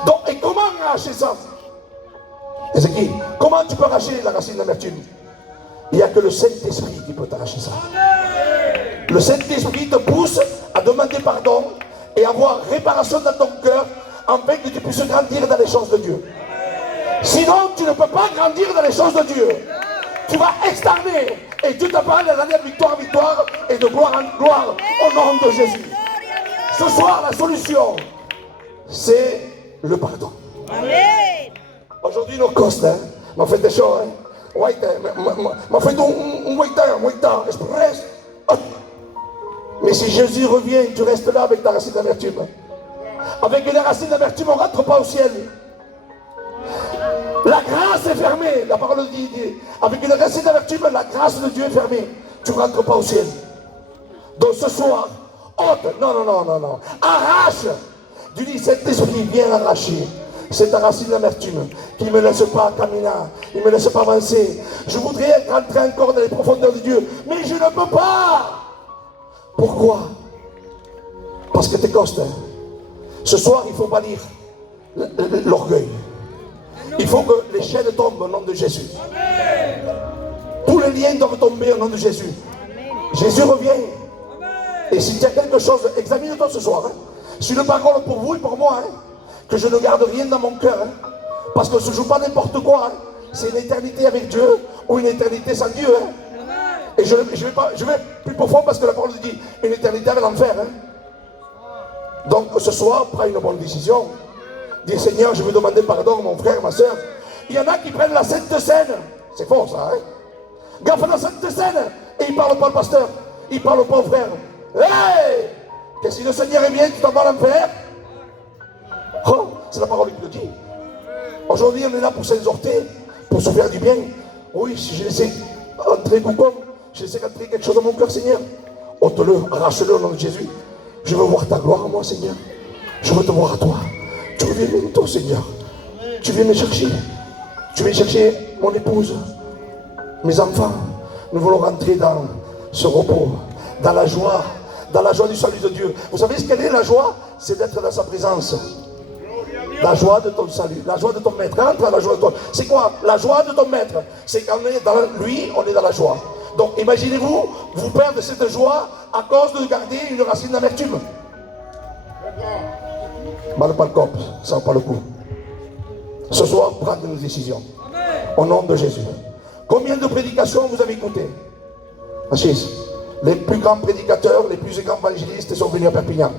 Donc, et comment arracher ça? Ézéchiel, comment tu peux arracher la racine d'amertume? Il n'y a que le Saint-Esprit qui peut t'arracher ça. Le Saint-Esprit te pousse à demander pardon et avoir réparation dans ton cœur afin que tu puisses grandir dans les choses de Dieu. Sinon, tu ne peux pas grandir dans les choses de Dieu. Tu vas externer et Dieu te parle d'aller de victoire en victoire et de gloire en gloire au nom de Jésus. Ce soir, la solution, c'est le pardon. Amen. Aujourd'hui, nos costes, m'ont fait des choses. M'ont fait un express. Mais si Jésus revient, tu restes là avec ta racine d'amertume. Avec les racines d'amertume, on ne rentre pas au ciel. La grâce est fermée. La parole dit, avec les racines d'amertume, la grâce de Dieu est fermée. Tu ne rentres pas au ciel. Donc ce soir, ôte, non. Arrache. Dieu dit, cet esprit vient arracher. C'est ta racine d'amertume qui ne me laisse pas caminer, il ne me laisse pas avancer. Je voudrais rentrer encore dans les profondeurs de Dieu, mais je ne peux pas. Pourquoi? Parce que tu es costaud. Ce soir, il faut bannir l'orgueil. Il faut que les chaînes tombent au nom de Jésus. Tous les liens doivent tomber au nom de Jésus. Jésus revient. Et s'il y a quelque chose, examine-toi ce soir. C'est une parole pour vous et pour moi. Que je ne garde rien dans mon cœur. Parce que je ne joue pas n'importe quoi. C'est une éternité avec Dieu ou une éternité sans Dieu. Et je vais plus profond parce que la parole dit une éternité avec l'enfer. Donc ce soir, prends une bonne décision. Dis Seigneur, je veux demander pardon à mon frère, ma soeur. Il y en a qui prennent la Sainte Seine. C'est faux ça. Gaffe la Sainte Seine. Et ils ne parlent pas au pasteur. Ils ne parlent pas au frère. Hey! Que si le Seigneur est bien, tu t'en vas à l'enfer. Oh, c'est la parole qui le dit. Aujourd'hui, on est là pour s'exhorter, pour se faire du bien. Oui, si je laissais entrer coucou, je laissais entrer quelque chose dans mon cœur, Seigneur. Ôte-le, arrache-le au nom de Jésus. Je veux voir ta gloire en moi, Seigneur. Je veux te voir à toi. Tu reviens bientôt, Seigneur. Tu viens me chercher. Tu viens chercher mon épouse, mes enfants. Nous voulons rentrer dans ce repos, dans la joie du salut de Dieu. Vous savez ce qu'elle est, la joie? C'est d'être dans sa présence. La joie de ton salut, la joie de ton maître. Entre dans la joie de ton... C'est quoi la joie de ton maître? C'est qu'on est dans lui, on est dans la joie. Donc imaginez-vous, vous perdre cette joie à cause de garder une racine d'amertume. Mal pas le cop, ça vaut pas le coup. Ce soir, prendre une décision. Au nom de Jésus. Combien de prédications vous avez écoutées? Assise. Les plus grands prédicateurs, les plus grands évangélistes sont venus à Perpignan.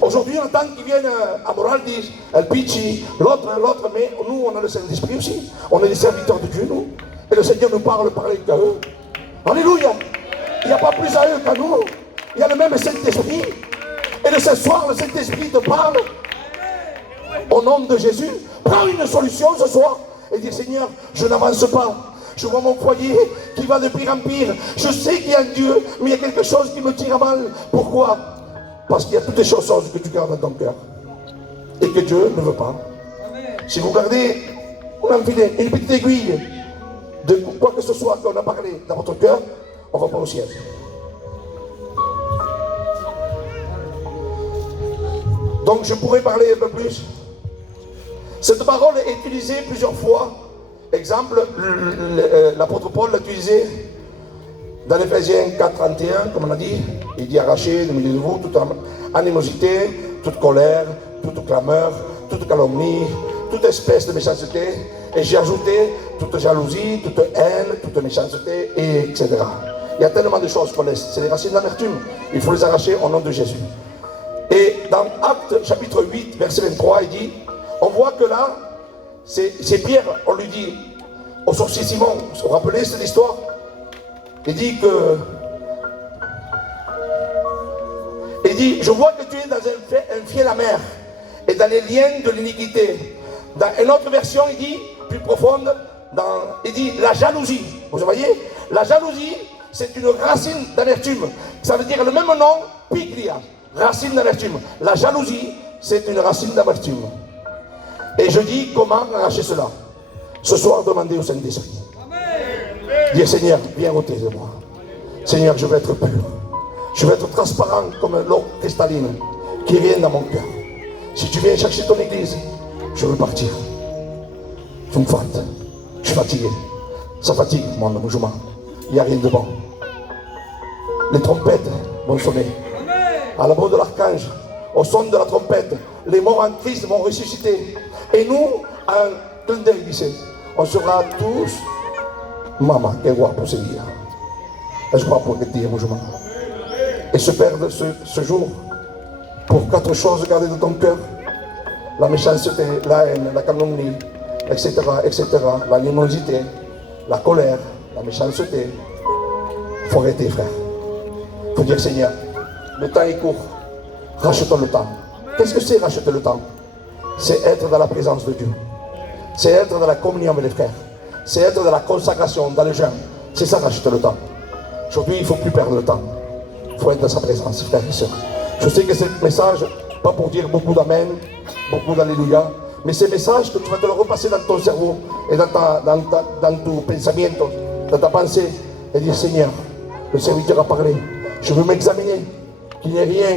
Aujourd'hui, on entend qu'ils viennent à Moraldis, El Pichi, l'autre, mais nous, on a le Saint-Esprit aussi. On est des serviteurs de Dieu, nous. Et le Seigneur nous parle qu'à eux. Alléluia. Il n'y a pas plus à eux qu'à nous. Il y a le même Saint-Esprit. Et ce soir, le Saint-Esprit te parle. Au nom de Jésus, prends une solution ce soir. Et dis, Seigneur, je n'avance pas. Je vois mon foyer qui va de pire en pire. Je sais qu'il y a un Dieu, mais il y a quelque chose qui me tire à mal. Pourquoi? Parce qu'il y a toutes les choses que tu gardes dans ton cœur. Et que Dieu ne veut pas. Si vous gardez, on a enfilé une petite aiguille de quoi que ce soit qu'on a parlé dans votre cœur, on va pas au ciel. Donc je pourrais parler un peu plus. Cette parole est utilisée plusieurs fois. Exemple, l'apôtre Paul l'a utilisé dans l'Éphésiens 4:31, comme on a dit. Il dit arrachez du milieu de vous toute animosité, toute colère, toute clameur, toute calomnie, toute espèce de méchanceté. Et j'ai ajouté toute jalousie, toute haine, toute méchanceté, etc. Il y a tellement de choses qu'on laisse. C'est les racines d'amertume. Il faut les arracher au nom de Jésus. Et dans Actes chapitre 8, verset 23, il dit, on voit que là, c'est Pierre, on lui dit, au sorcier Simon, vous vous rappelez cette histoire? Il dit que, je vois que tu es dans un fiel amer et dans les liens de l'iniquité. Dans une autre version, il dit, plus profonde, il dit la jalousie. Vous voyez? La jalousie, c'est une racine d'amertume. Ça veut dire le même nom, piglia. Racine d'amertume. La jalousie, c'est une racine d'amertume. Et je dis, comment arracher cela? Ce soir, demandez au Saint-Esprit. Dis, Seigneur, viens ôter de moi. Seigneur, je veux être pur. Je veux être transparent comme l'eau cristalline qui vient dans mon cœur. Si tu viens chercher ton église, je veux partir. Tu me fâtes. Je suis fatigué. Ça fatigue mon mouvement. Il n'y a rien devant. Les trompettes vont sonner. À la voix de l'archange, au son de la trompette, les morts en Christ vont ressusciter. Et nous, un clin d'œil, on sera tous maman, et voir pour ce dire. Je crois pour dire, mouvement. Et se perdre ce jour pour 4 choses gardées dans ton cœur: la méchanceté, la haine, la calomnie, etc., etc., l'animosité, la colère, la méchanceté. Il faut arrêter, frère. Il faut dire, Seigneur, le temps est court, rachetons le temps. Qu'est-ce que c'est racheter le temps? C'est être dans la présence de Dieu. C'est être dans la communion avec les frères. C'est être dans la consacration, dans le jeûne. C'est ça, racheter le temps. Aujourd'hui, il ne faut plus perdre le temps. Il faut être dans sa présence, frères et sœurs. Je sais que ce message, pas pour dire beaucoup d'amen, beaucoup d'alléluia, mais ce message que tu vas te le repasser dans ton cerveau et dans ton pensamiento, dans ta pensée, et dire, Seigneur, le serviteur a parlé, je veux m'examiner, qu'il n'y ait rien,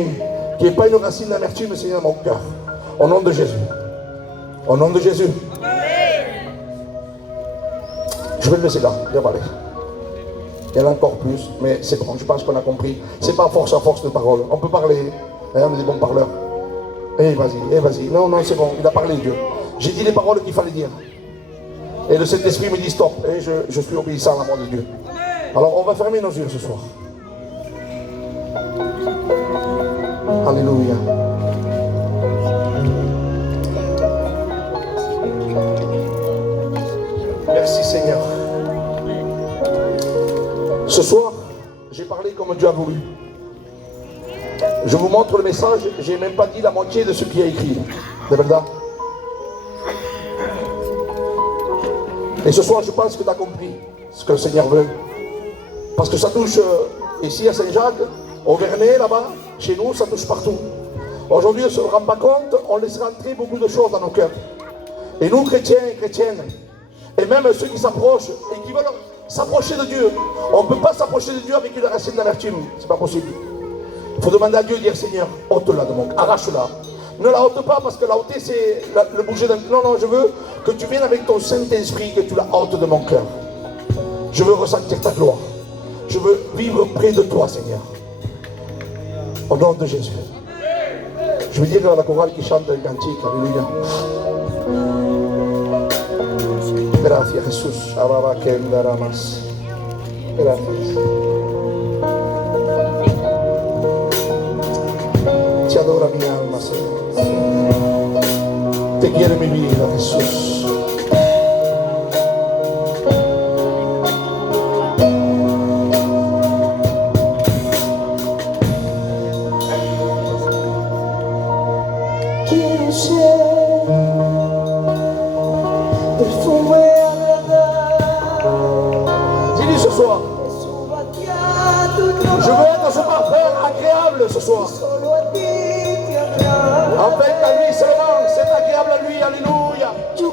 qu'il n'y ait pas une racine d'amertume, Seigneur, dans mon cœur. Au nom de Jésus. Au nom de Jésus. Je vais le laisser là, viens parler. Il y en a encore plus, mais c'est bon, je pense qu'on a compris. C'est pas force à force de parole. On peut parler, on est des bons parleurs. Vas-y. Non, c'est bon, il a parlé, Dieu. J'ai dit les paroles qu'il fallait dire. Et le Saint-Esprit me dit stop. Et je suis obéissant à la voix de Dieu. Alors on va fermer nos yeux ce soir. Alléluia. Merci Seigneur. Ce soir, j'ai parlé comme Dieu a voulu. Je vous montre le message, je n'ai même pas dit la moitié de ce qui est écrit. De verdad. Et ce soir, je pense que tu as compris ce que le Seigneur veut. Parce que ça touche ici à Saint-Jacques, au Vernet, là-bas, chez nous, ça touche partout. Aujourd'hui, on ne se rend pas compte, on laisse rentrer beaucoup de choses dans nos cœurs. Et nous, chrétiens et chrétiennes, et même ceux qui s'approchent et qui veulent s'approcher de Dieu, on ne peut pas s'approcher de Dieu avec une racine d'amertume. C'est pas possible. Il faut demander à Dieu, dire Seigneur, ôte-la de mon cœur, arrache-la. Ne la ôte pas parce que la ôter c'est le bouger d'un... Non, je veux que tu viennes avec ton Saint-Esprit, que tu la ôtes de mon cœur. Je veux ressentir ta gloire. Je veux vivre près de toi, Seigneur. Au nom de Jésus. Je veux dire à la chorale qui chante un cantique. Alléluia. Gracias, Jesús. Gracias. Te adora mi alma, Señor. Te quiere mi vida, Jesús. Quiero ser perfume agradable. Dis-lui ce soir. Je veux être ce parfum agréable ce soir. Solo a ti te agrada. En fait, à lui seulement, c'est agréable à lui. Alléluia. Yo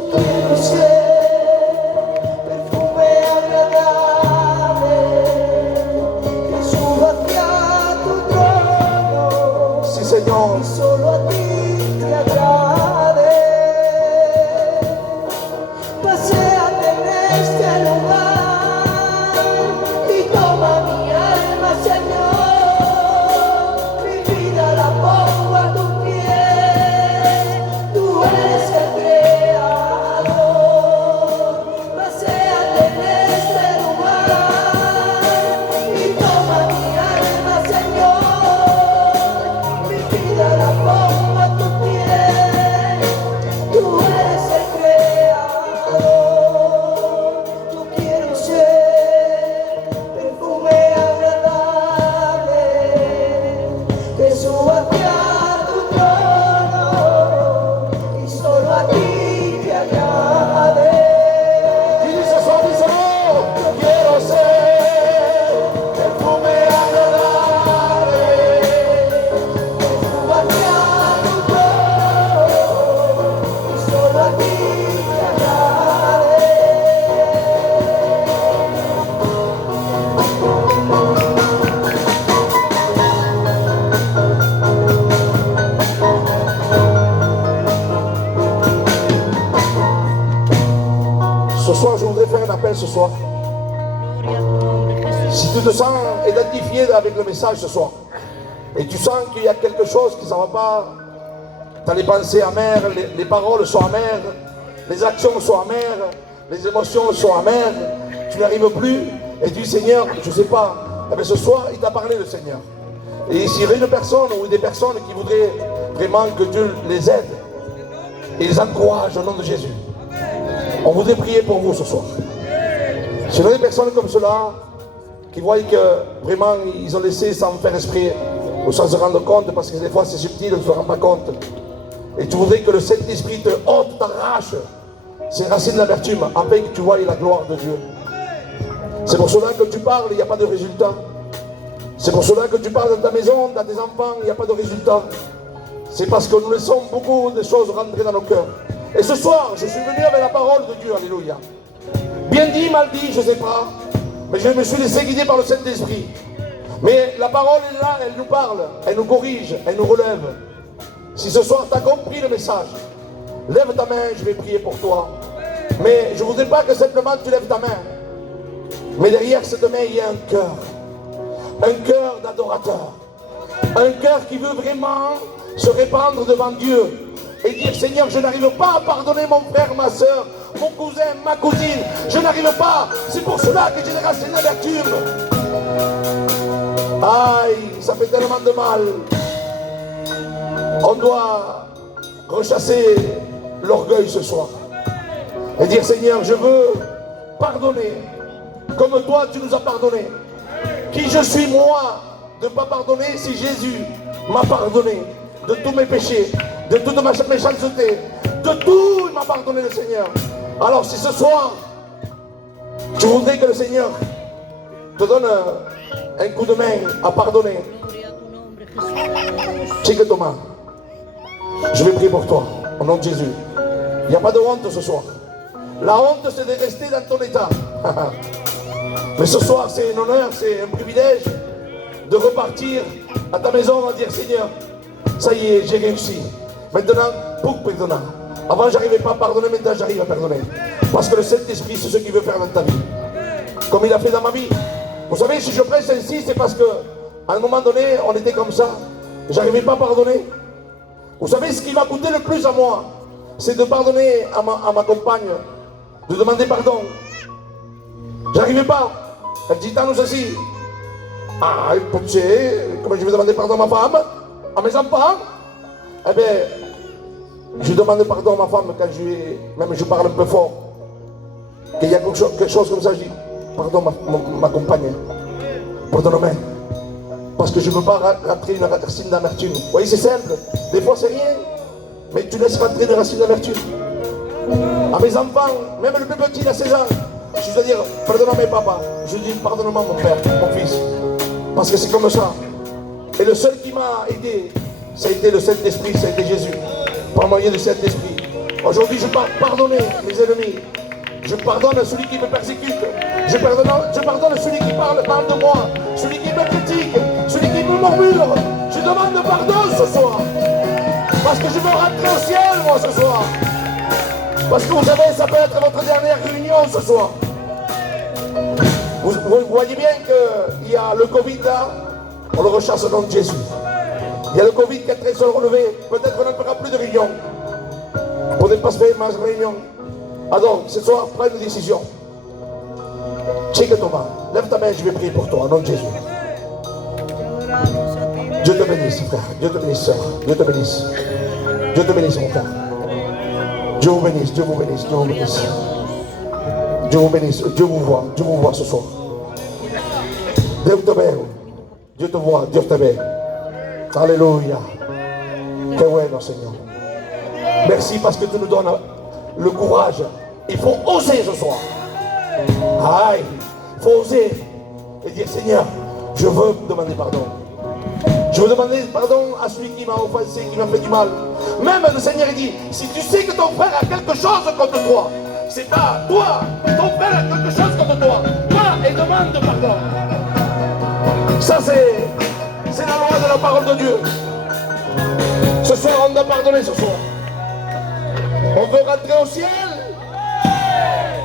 témoin ce soir. Si tu te sens identifié avec le message ce soir, et tu sens qu'il y a quelque chose qui ne va pas, tu as les pensées amères, les paroles sont amères, les actions sont amères, les émotions sont amères, tu n'arrives plus, et tu dis Seigneur, je ne sais pas, eh bien, ce soir il t'a parlé le Seigneur. Et s'il y a une personne ou des personnes qui voudraient vraiment que Dieu les aide et les encourage au nom de Jésus, on voudrait prier pour vous ce soir. Si on a des personnes comme cela qui voient que vraiment ils ont laissé sans faire esprit ou sans se rendre compte, parce que des fois c'est subtil, on ne se rend pas compte, et tu voudrais que le Saint-Esprit te ôte, t'arrache ces racines d'amertume afin que tu voies la gloire de Dieu. C'est pour cela que tu parles, il n'y a pas de résultat. C'est pour cela que tu parles dans ta maison, dans tes enfants, il n'y a pas de résultat. C'est parce que nous laissons beaucoup de choses rentrer dans nos cœurs. Et ce soir, je suis venu avec la parole de Dieu, alléluia. Bien dit, mal dit, je ne sais pas, mais je me suis laissé guider par le Saint-Esprit. Mais la parole est là, elle nous parle, elle nous corrige, elle nous relève. Si ce soir tu as compris le message, lève ta main, je vais prier pour toi. Mais je ne voudrais pas que simplement tu lèves ta main. Mais derrière cette main, il y a un cœur. Un cœur d'adorateur. Un cœur qui veut vraiment se répandre devant Dieu. Et dire Seigneur, je n'arrive pas à pardonner mon frère, ma soeur, mon cousin, ma cousine. Je n'arrive pas. C'est pour cela que j'ai des racines d'amertume. Aïe, ça fait tellement de mal. On doit rechasser l'orgueil ce soir. Et dire Seigneur, je veux pardonner. Comme toi tu nous as pardonné. Qui je suis moi de ne pas pardonner si Jésus m'a pardonné de tous mes péchés, de toute ma méchanceté, de tout il m'a pardonné le Seigneur. Alors si ce soir tu voudrais que le Seigneur te donne un coup de main à pardonner, check Thomas, je vais prier pour toi au nom de Jésus. Il n'y a pas de honte ce soir. La honte c'est de rester dans ton état. Mais ce soir, c'est un honneur, c'est un privilège de repartir à ta maison et dire Seigneur, ça y est, j'ai réussi. Maintenant, pour pardonner. Avant, je n'arrivais pas à pardonner, maintenant, j'arrive à pardonner. Parce que le Saint-Esprit, c'est ce qu'il veut faire dans ta vie. Comme il a fait dans ma vie. Vous savez, si je prêche ainsi, c'est parce qu'à un moment donné, on était comme ça. J'arrivais pas à pardonner. Vous savez, ce qui m'a coûté le plus à moi, c'est de pardonner à ma compagne, de demander pardon. J'arrivais pas. Elle dit, t'as nous aussi. Ah, tu sais, comment je vais demander pardon à ma femme, à mes enfants? Eh bien, je demande pardon à ma femme quand même je parle un peu fort. Qu'il y a quelque chose comme ça, je dis, pardon ma compagne. Pardonne-moi. Parce que je ne veux pas rentrer une racine d'amertume. Vous voyez, c'est simple. Des fois, c'est rien. Mais tu laisses rentrer une racine d'amertume. À mes enfants, même le plus petit, il a 16 ans. Je dois dire, pardonne-moi papa. Je dis, pardonne-moi mon père, mon fils. Parce que c'est comme ça. Et le seul qui m'a aidé, ça a été le Saint-Esprit, ça a été Jésus. Par moyen du Saint-Esprit. Aujourd'hui, je pardonne mes ennemis. Je pardonne celui qui me persécute. Je pardonne celui qui parle mal de moi. Celui qui me critique. Celui qui me murmure. Je demande pardon ce soir. Parce que je veux rentrer au ciel, moi, ce soir. Parce que vous savez, ça peut être votre dernière réunion ce soir. Vous voyez bien qu'il y a le Covid là, on le rechasse au nom de Jésus. Il y a le Covid qui est très se relevé. Peut-être qu'on ne fera plus de réunion. Pour ne pas se faire ma réunion. Alors, ce soir, prends une décision. Check Thomas, lève ta main, je vais prier pour toi, au nom de Jésus. Dieu te bénisse, frère. Dieu te bénisse, sœur. Dieu te bénisse. Dieu te bénisse, mon frère. Dieu vous bénisse, Dieu vous bénisse, Dieu vous bénisse. Dieu vous bénisse, Dieu vous voit ce soir. Dieu te bénisse. Dieu te voit, Dieu te bénisse. Alléluia. Que bueno, Seigneur. Merci parce que tu nous donnes le courage. Il faut oser ce soir. Aïe, il faut oser et dire Seigneur, je veux demander pardon. Je veux demander pardon à celui qui m'a offensé, qui m'a fait du mal. Même le Seigneur dit, si tu sais que ton frère a quelque chose contre toi, c'est pas toi, ton frère a quelque chose contre toi. Va et demande pardon. Ça c'est la loi de la parole de Dieu. Ce soir on doit pardonner ce soir. On veut rentrer au ciel.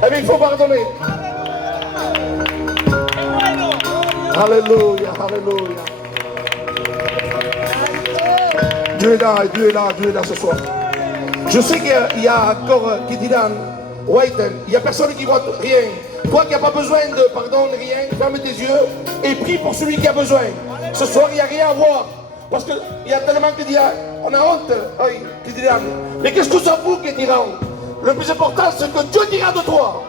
Eh bien il faut pardonner. Alléluia, alléluia. Dieu est là, Dieu est là, Dieu est là ce soir. Je sais qu'il y a encore Kidilan, Whiten, il n'y a personne qui voit rien. Toi qui n'as pas besoin de pardon, rien, ferme tes yeux et prie pour celui qui a besoin. Ce soir, il n'y a rien à voir. Parce qu'il y a tellement qui disent, on a honte, Kidilan. Mais qu'est-ce que ça vous qui dira? Le plus important, c'est que Dieu dira de toi.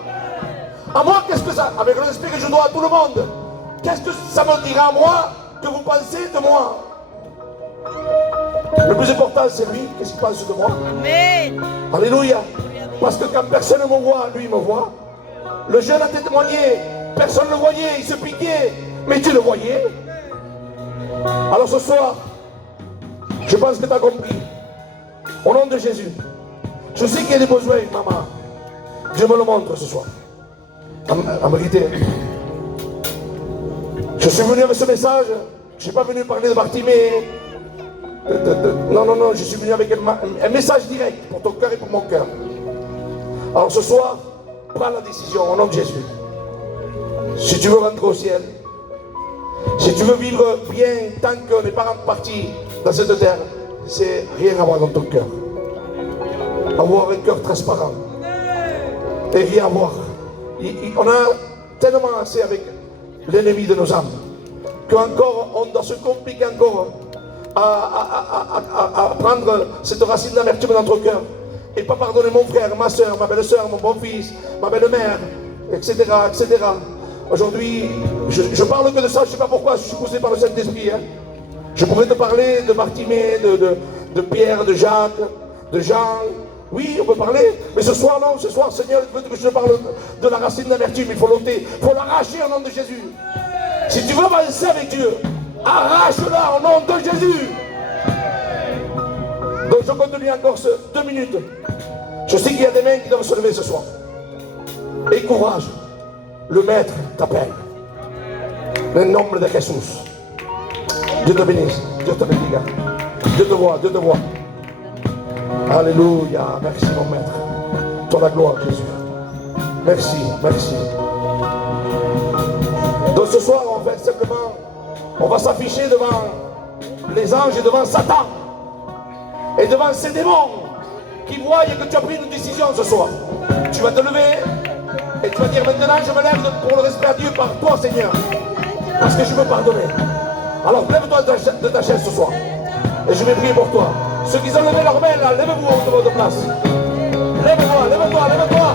À moi, qu'est-ce que ça, avec le respect que je dois à tout le monde, qu'est-ce que ça me dira à moi que vous pensez de moi? Le plus important, c'est lui, qu'est-ce qu'il pense de moi? Amen. Alléluia. Parce que quand personne ne me voit, lui me voit. Le jeune a témoigné, personne ne le voyait, il se piquait, mais tu le voyais. Alors ce soir, je pense que tu as compris. Au nom de Jésus, je sais qu'il y a des besoins, maman. Dieu me le montre ce soir. En vérité, je suis venu avec ce message. Je ne suis pas venu parler de Bartimée. Non, je suis venu avec un message direct pour ton cœur et pour mon cœur. Alors ce soir, prends la décision au nom de Jésus. Si tu veux rentrer au ciel, si tu veux vivre bien tant qu'on n'est pas parti dans cette terre, c'est rien à voir dans ton cœur. Avoir un cœur transparent et rien à voir. On a tellement assez avec l'ennemi de nos âmes qu'encore on doit se compliquer encore à prendre cette racine d'amertume dans notre cœur et pas pardonner mon frère, ma soeur, ma belle-soeur, mon beau-fils, ma belle-mère, etc., etc. Aujourd'hui, je parle que de ça, je ne sais pas pourquoi, je suis poussé par le Saint-Esprit. Je pourrais te parler de Bartimée, de Pierre, de Jacques, de Jean. Oui, on peut parler, mais ce soir, non, ce soir, Seigneur, il veut que je te parle de la racine d'amertume, il faut l'ôter, il faut l'arracher au nom de Jésus. Si tu veux avancer avec Dieu, arrache-la au nom de Jésus. Donc je continue encore 2 minutes. Je sais qu'il y a des mains qui doivent se lever ce soir. Et courage, le Maître t'appelle. Le nom de Jésus. Dieu te bénisse, Dieu te bénisse. Dieu te voit, Dieu te voit. Alléluia, merci mon Maître. Toi la gloire, Jésus. Merci, merci. Donc ce soir, on va simplement, on va s'afficher devant les anges et devant Satan. Et devant ces démons qui voient que tu as pris une décision ce soir. Tu vas te lever et tu vas dire maintenant je me lève pour le respect à Dieu par toi Seigneur. Parce que je veux pardonner. Alors lève-toi de ta chaise ce soir. Et je vais prier pour toi. Ceux qui ont levé leurs mains là, lève-vous de votre place. Lève-toi, lève-toi, lève-toi.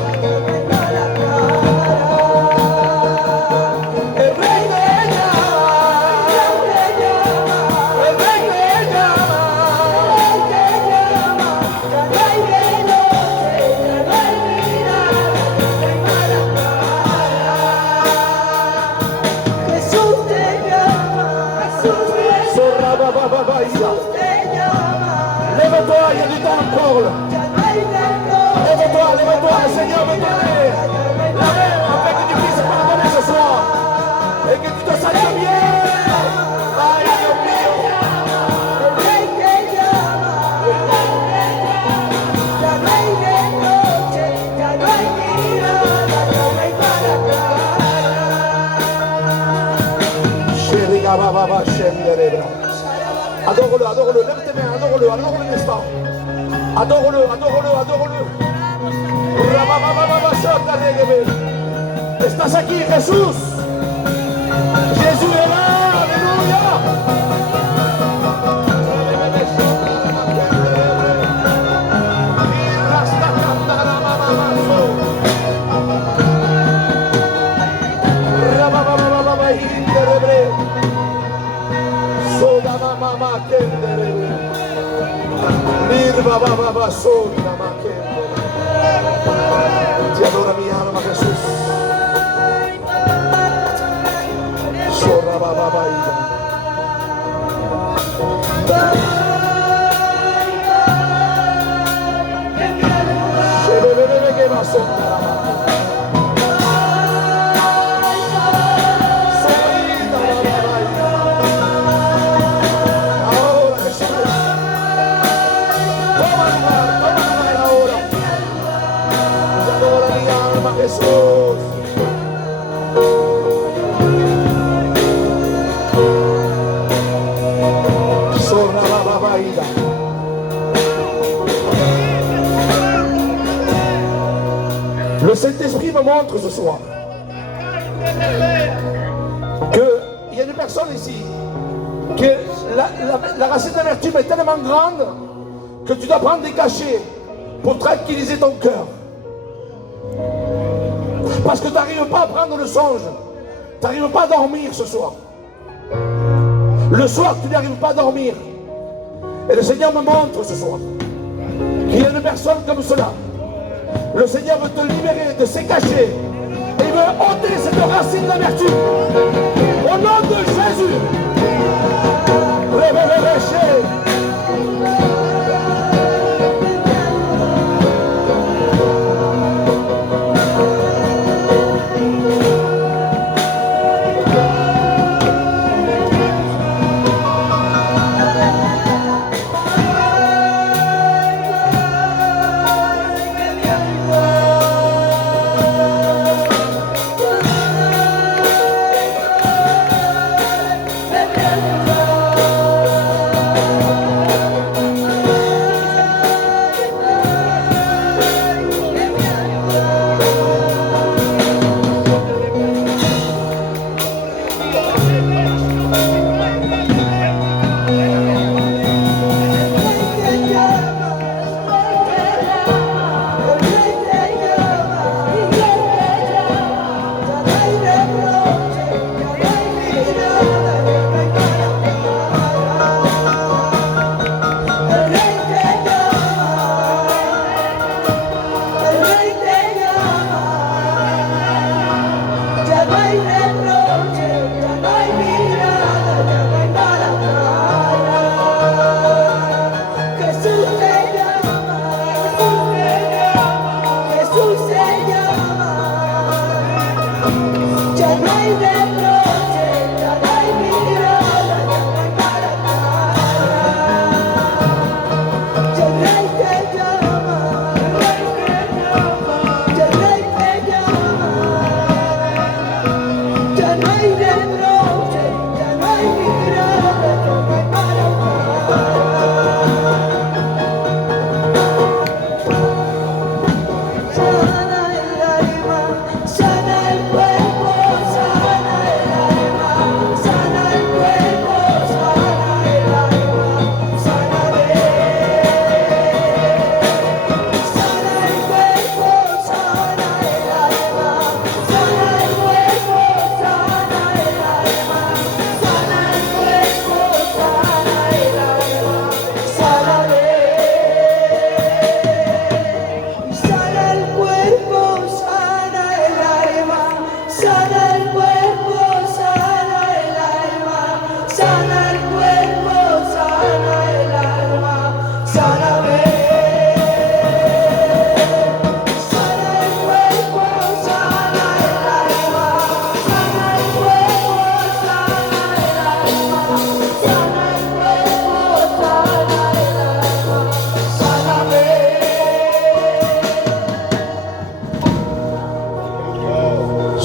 Lève-toi, il y a du temps encore. Lève-toi, lève-toi, le Seigneur veut donner la main afin que tu puisses pardonner ce soir et que tu te sentes bien. Aïe, Dieu mio. Adore-le, adore-le, lève tes mains, adore-le, adore-le l'instant. Adore-le, adore-le, adore-le. Estás aquí, Jesús. Jésus est là, alléluia. Ti adora mi alma Jesús. Jesús. montre ce soir qu'il y a une personne ici, que la racine d'amertume est tellement grande que tu dois prendre des cachets pour tranquilliser ton cœur. Parce que tu n'arrives pas à prendre le songe. Tu n'arrives pas à dormir ce soir. Le soir, tu n'arrives pas à dormir. Et le Seigneur me montre ce soir qu'il y a une personne comme cela. Le Seigneur veut te libérer de ses cachets. Et il veut ôter cette racine d'amertume. Au nom de Jésus.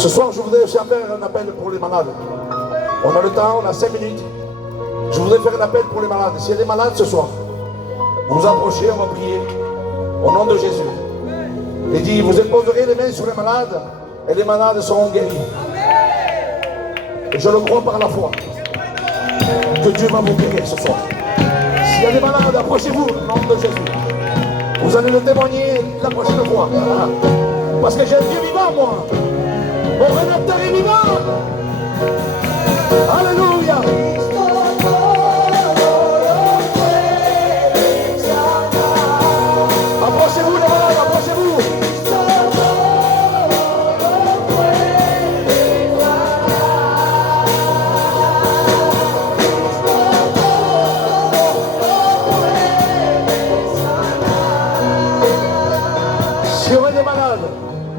Ce soir, je voudrais aussi faire un appel pour les malades. On a le temps, on a 5 minutes. Je voudrais faire un appel pour les malades. S'il y a des malades ce soir, vous vous approchez, on va prier au nom de Jésus. Il dit, vous imposerez les mains sur les malades et les malades seront guéris. Et je le crois par la foi que Dieu va vous guérir ce soir. S'il y a des malades, approchez-vous au nom de Jésus. Vous allez le témoigner la prochaine fois. Parce que j'ai un Dieu vivant, moi. Mon Rédempteur est vivant. Alléluia. Approchez-vous les malades, approchez-vous. Si on est des malades,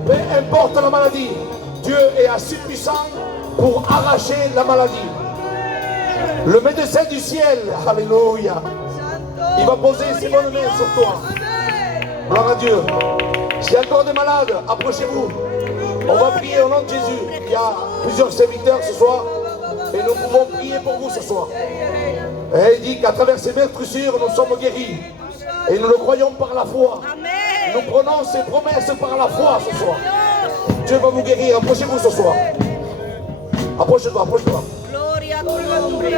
peu importe la maladie, Dieu est assez puissant pour arracher la maladie. Le médecin du ciel, alléluia, il va poser ses bonnes mains sur toi. Gloire à Dieu. S'il y a encore des malades, approchez-vous. On va prier au nom de Jésus. Il y a plusieurs serviteurs ce soir et nous pouvons prier pour vous ce soir. Et il dit qu'à travers ces meurtrissures, nous sommes guéris. Et nous le croyons par la foi. Nous prenons ces promesses par la foi ce soir. Dieu va vous guérir. Approchez-vous ce soir. Approche-toi, approche-toi. Gloria a tu nombre.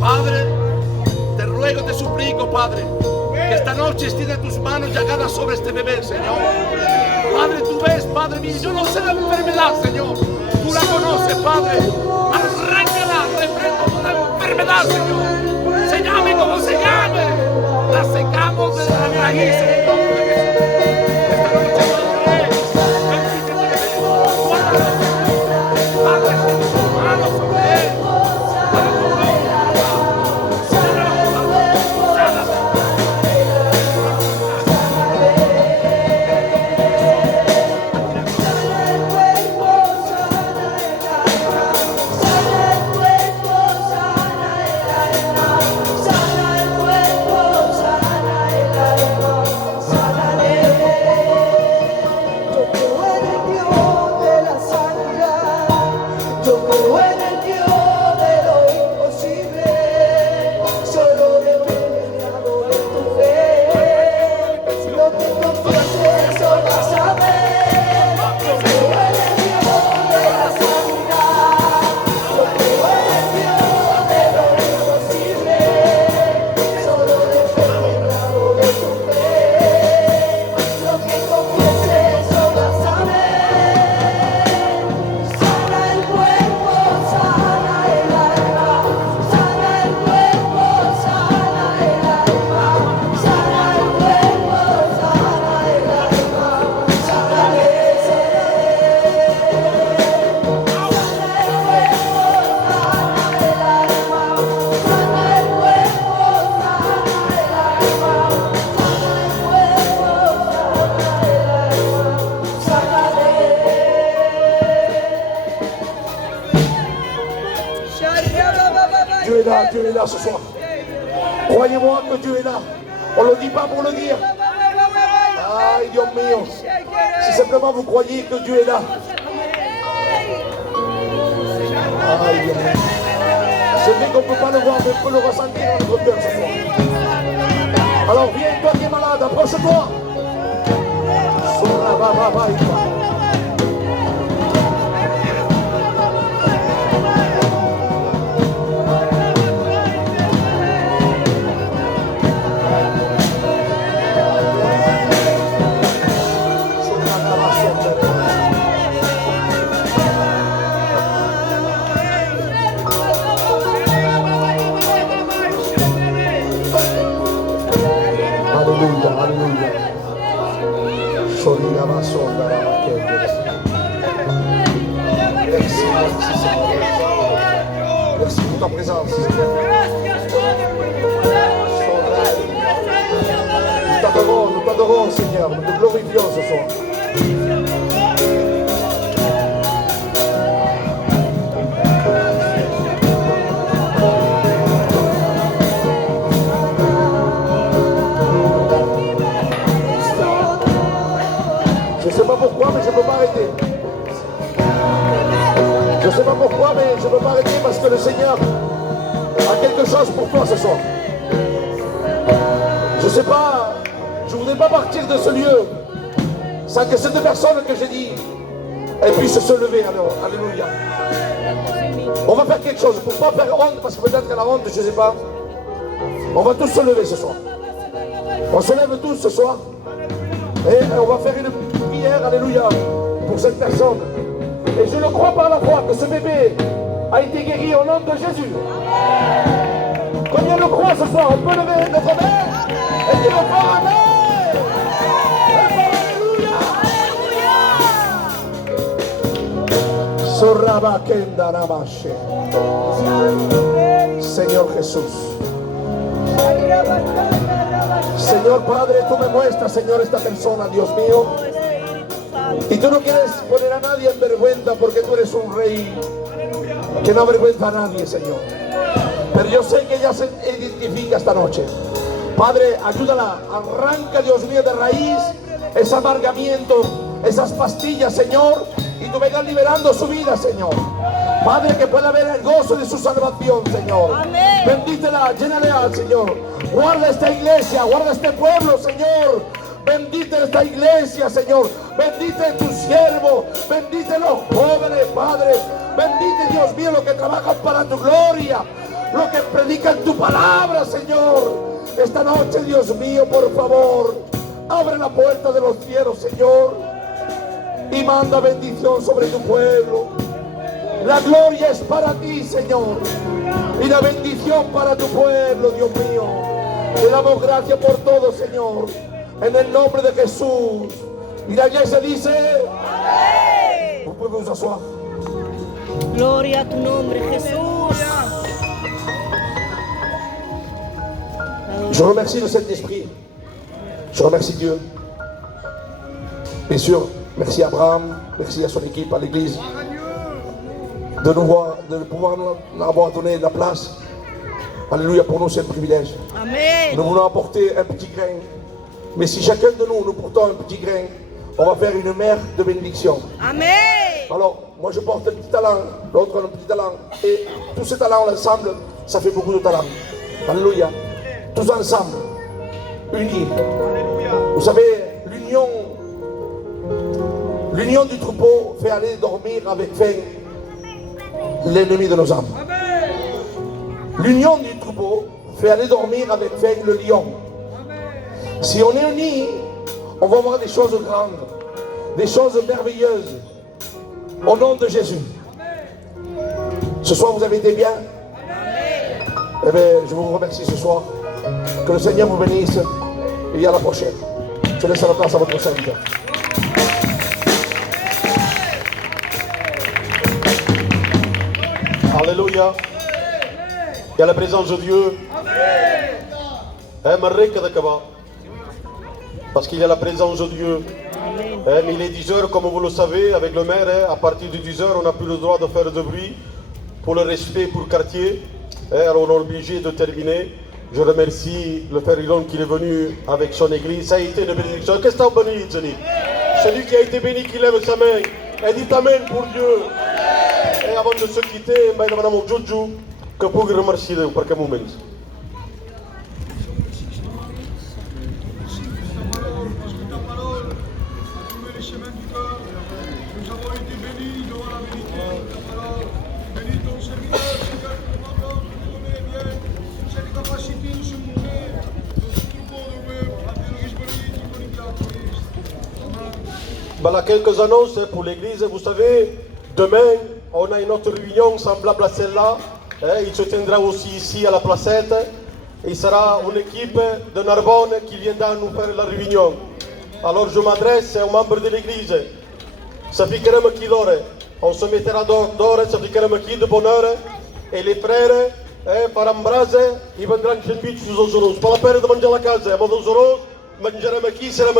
Padre, te ruego, te suplico, Padre, que esta noche extiende tus manos llagadas sobre este bebé, Señor. Padre, tú ves, Padre mío, yo no sé la enfermedad, Señor. Tú la conoces, Padre. Arráncala, reprendo toda enfermedad, Señor. Se llame como se llame. La secamos desde la raíz, en el nombre de Jesús. Esta noche, Padre, bendícete, guárdalo. Padre, extiende tus manos sobre él. Para tu gloria, Dieu est là ce soir. Croyez-moi que Dieu est là. On ne le dit pas pour le dire. Ay, Dios mío. Si simplement vous croyez que Dieu est là. Ay, Dieu mío. C'est vrai qu'on ne peut pas le voir, mais on peut le ressentir dans notre cœur ce soir. Alors viens, toi qui es malade, approche-toi. Merci pour ta présence. Nous t'adorons, Seigneur. Nous te glorifions ce soir. Je ne sais pas pourquoi, mais je ne peux pas arrêter. Je ne sais pas pourquoi, mais je ne peux pas arrêter parce que le Seigneur a quelque chose pour toi ce soir. Je ne sais pas, je ne voudrais pas partir de ce lieu sans que cette personne que j'ai dit, elle puisse se lever. Alors, alléluia. On va faire quelque chose pour ne pas faire honte, parce que peut-être qu'elle a honte, je ne sais pas. On va tous se lever ce soir. On se lève tous ce soir. Et on va faire une prière, alléluia, pour cette personne. Et je le crois par la foi que ce bébé a été guéri au nom de Jésus. Combien le croit ce soir? On peut lever notre main et dire au fort Amen. Alléluia. Señor Jesús. Señor Padre, tú me muestras, Señor, esta persona, Dios mío. Y tú no quieres poner a nadie en vergüenza porque tú eres un rey que no avergüenza a nadie, Señor. Pero yo sé que ella se identifica esta noche. Padre, ayúdala, arranca, Dios mío, de raíz ese amargamiento, esas pastillas, Señor, y tú vengas liberando su vida, Señor. Padre, que pueda ver el gozo de su salvación, Señor. Amén. Bendítela, llénale al Señor. Guarda esta iglesia, guarda este pueblo, Señor. Bendite esta iglesia, Señor. Bendite tus siervos. Bendite los jóvenes, Padre. Bendite, Dios mío, los que trabajan para tu gloria. Los que predican tu palabra, Señor. Esta noche, Dios mío, por favor, abre la puerta de los cielos, Señor. Y manda bendición sobre tu pueblo. La gloria es para ti, Señor. Y la bendición para tu pueblo, Dios mío. Te damos gracias por todo, Señor. En el nombre de Jesús. Y la iglesia dice: amén. Vous pouvez vous asseoir. Gloria a tu nombre, Jesús. Je remercie le Saint-Esprit. Je remercie Dieu. Bien sûr, merci à Abraham, merci à son équipe, à l'église, de pouvoir nous avoir donné la place. Alléluia, pour nous c'est un privilège. Amén. Nous voulons apporter un petit grain. Mais si chacun de nous portons un petit grain, on va faire une mer de bénédiction. Amén. Alors, moi je porte un petit talent, l'autre un petit talent. Et tous ces talents ensemble, ça fait beaucoup de talents. Alléluia. Tous ensemble, unis. Vous savez, l'union du troupeau fait aller dormir avec faim l'ennemi de nos âmes. L'union du troupeau fait aller dormir avec faim le lion. Si on est unis, on va voir des choses grandes, des choses merveilleuses, au nom de Jésus. Ce soir, vous avez été bien? Eh bien, je vous remercie ce soir. Que le Seigneur vous bénisse et à la prochaine. Je laisse la place à votre serviteur. Alléluia. Il y a la présence de Dieu. Parce qu'il y a la présence de Dieu. Mais il est 10 heures, comme vous le savez, avec le maire. À partir de 10 heures, on n'a plus le droit de faire de bruit pour le respect pour le quartier. Alors on est obligé de terminer. Je remercie le Père Ilon qui est venu avec son église. Ça a été une bénédiction. Qu'est-ce que tu as béni, Zeni? Celui qui a été béni, qui lève sa main. Et dit Amen pour Dieu. Et avant de se quitter, je demande à mon Jojo que pour remercier pour quelques moments. Voilà quelques annonces pour l'église. Vous savez, demain, on a une autre réunion semblable à celle-là. Il se tiendra aussi ici à la placette. Il sera une équipe de Narbonne qui viendra nous faire la réunion. Alors je m'adresse aux membres de l'église. Ça ficheremo qui d'ore. On se mettra d'ore, ça ficheremo qui de bonheur. Et les frères, par embrase, ils viendront chez lui sous os. Pas la peine de manger à la casa. Mangeremo qui, saremo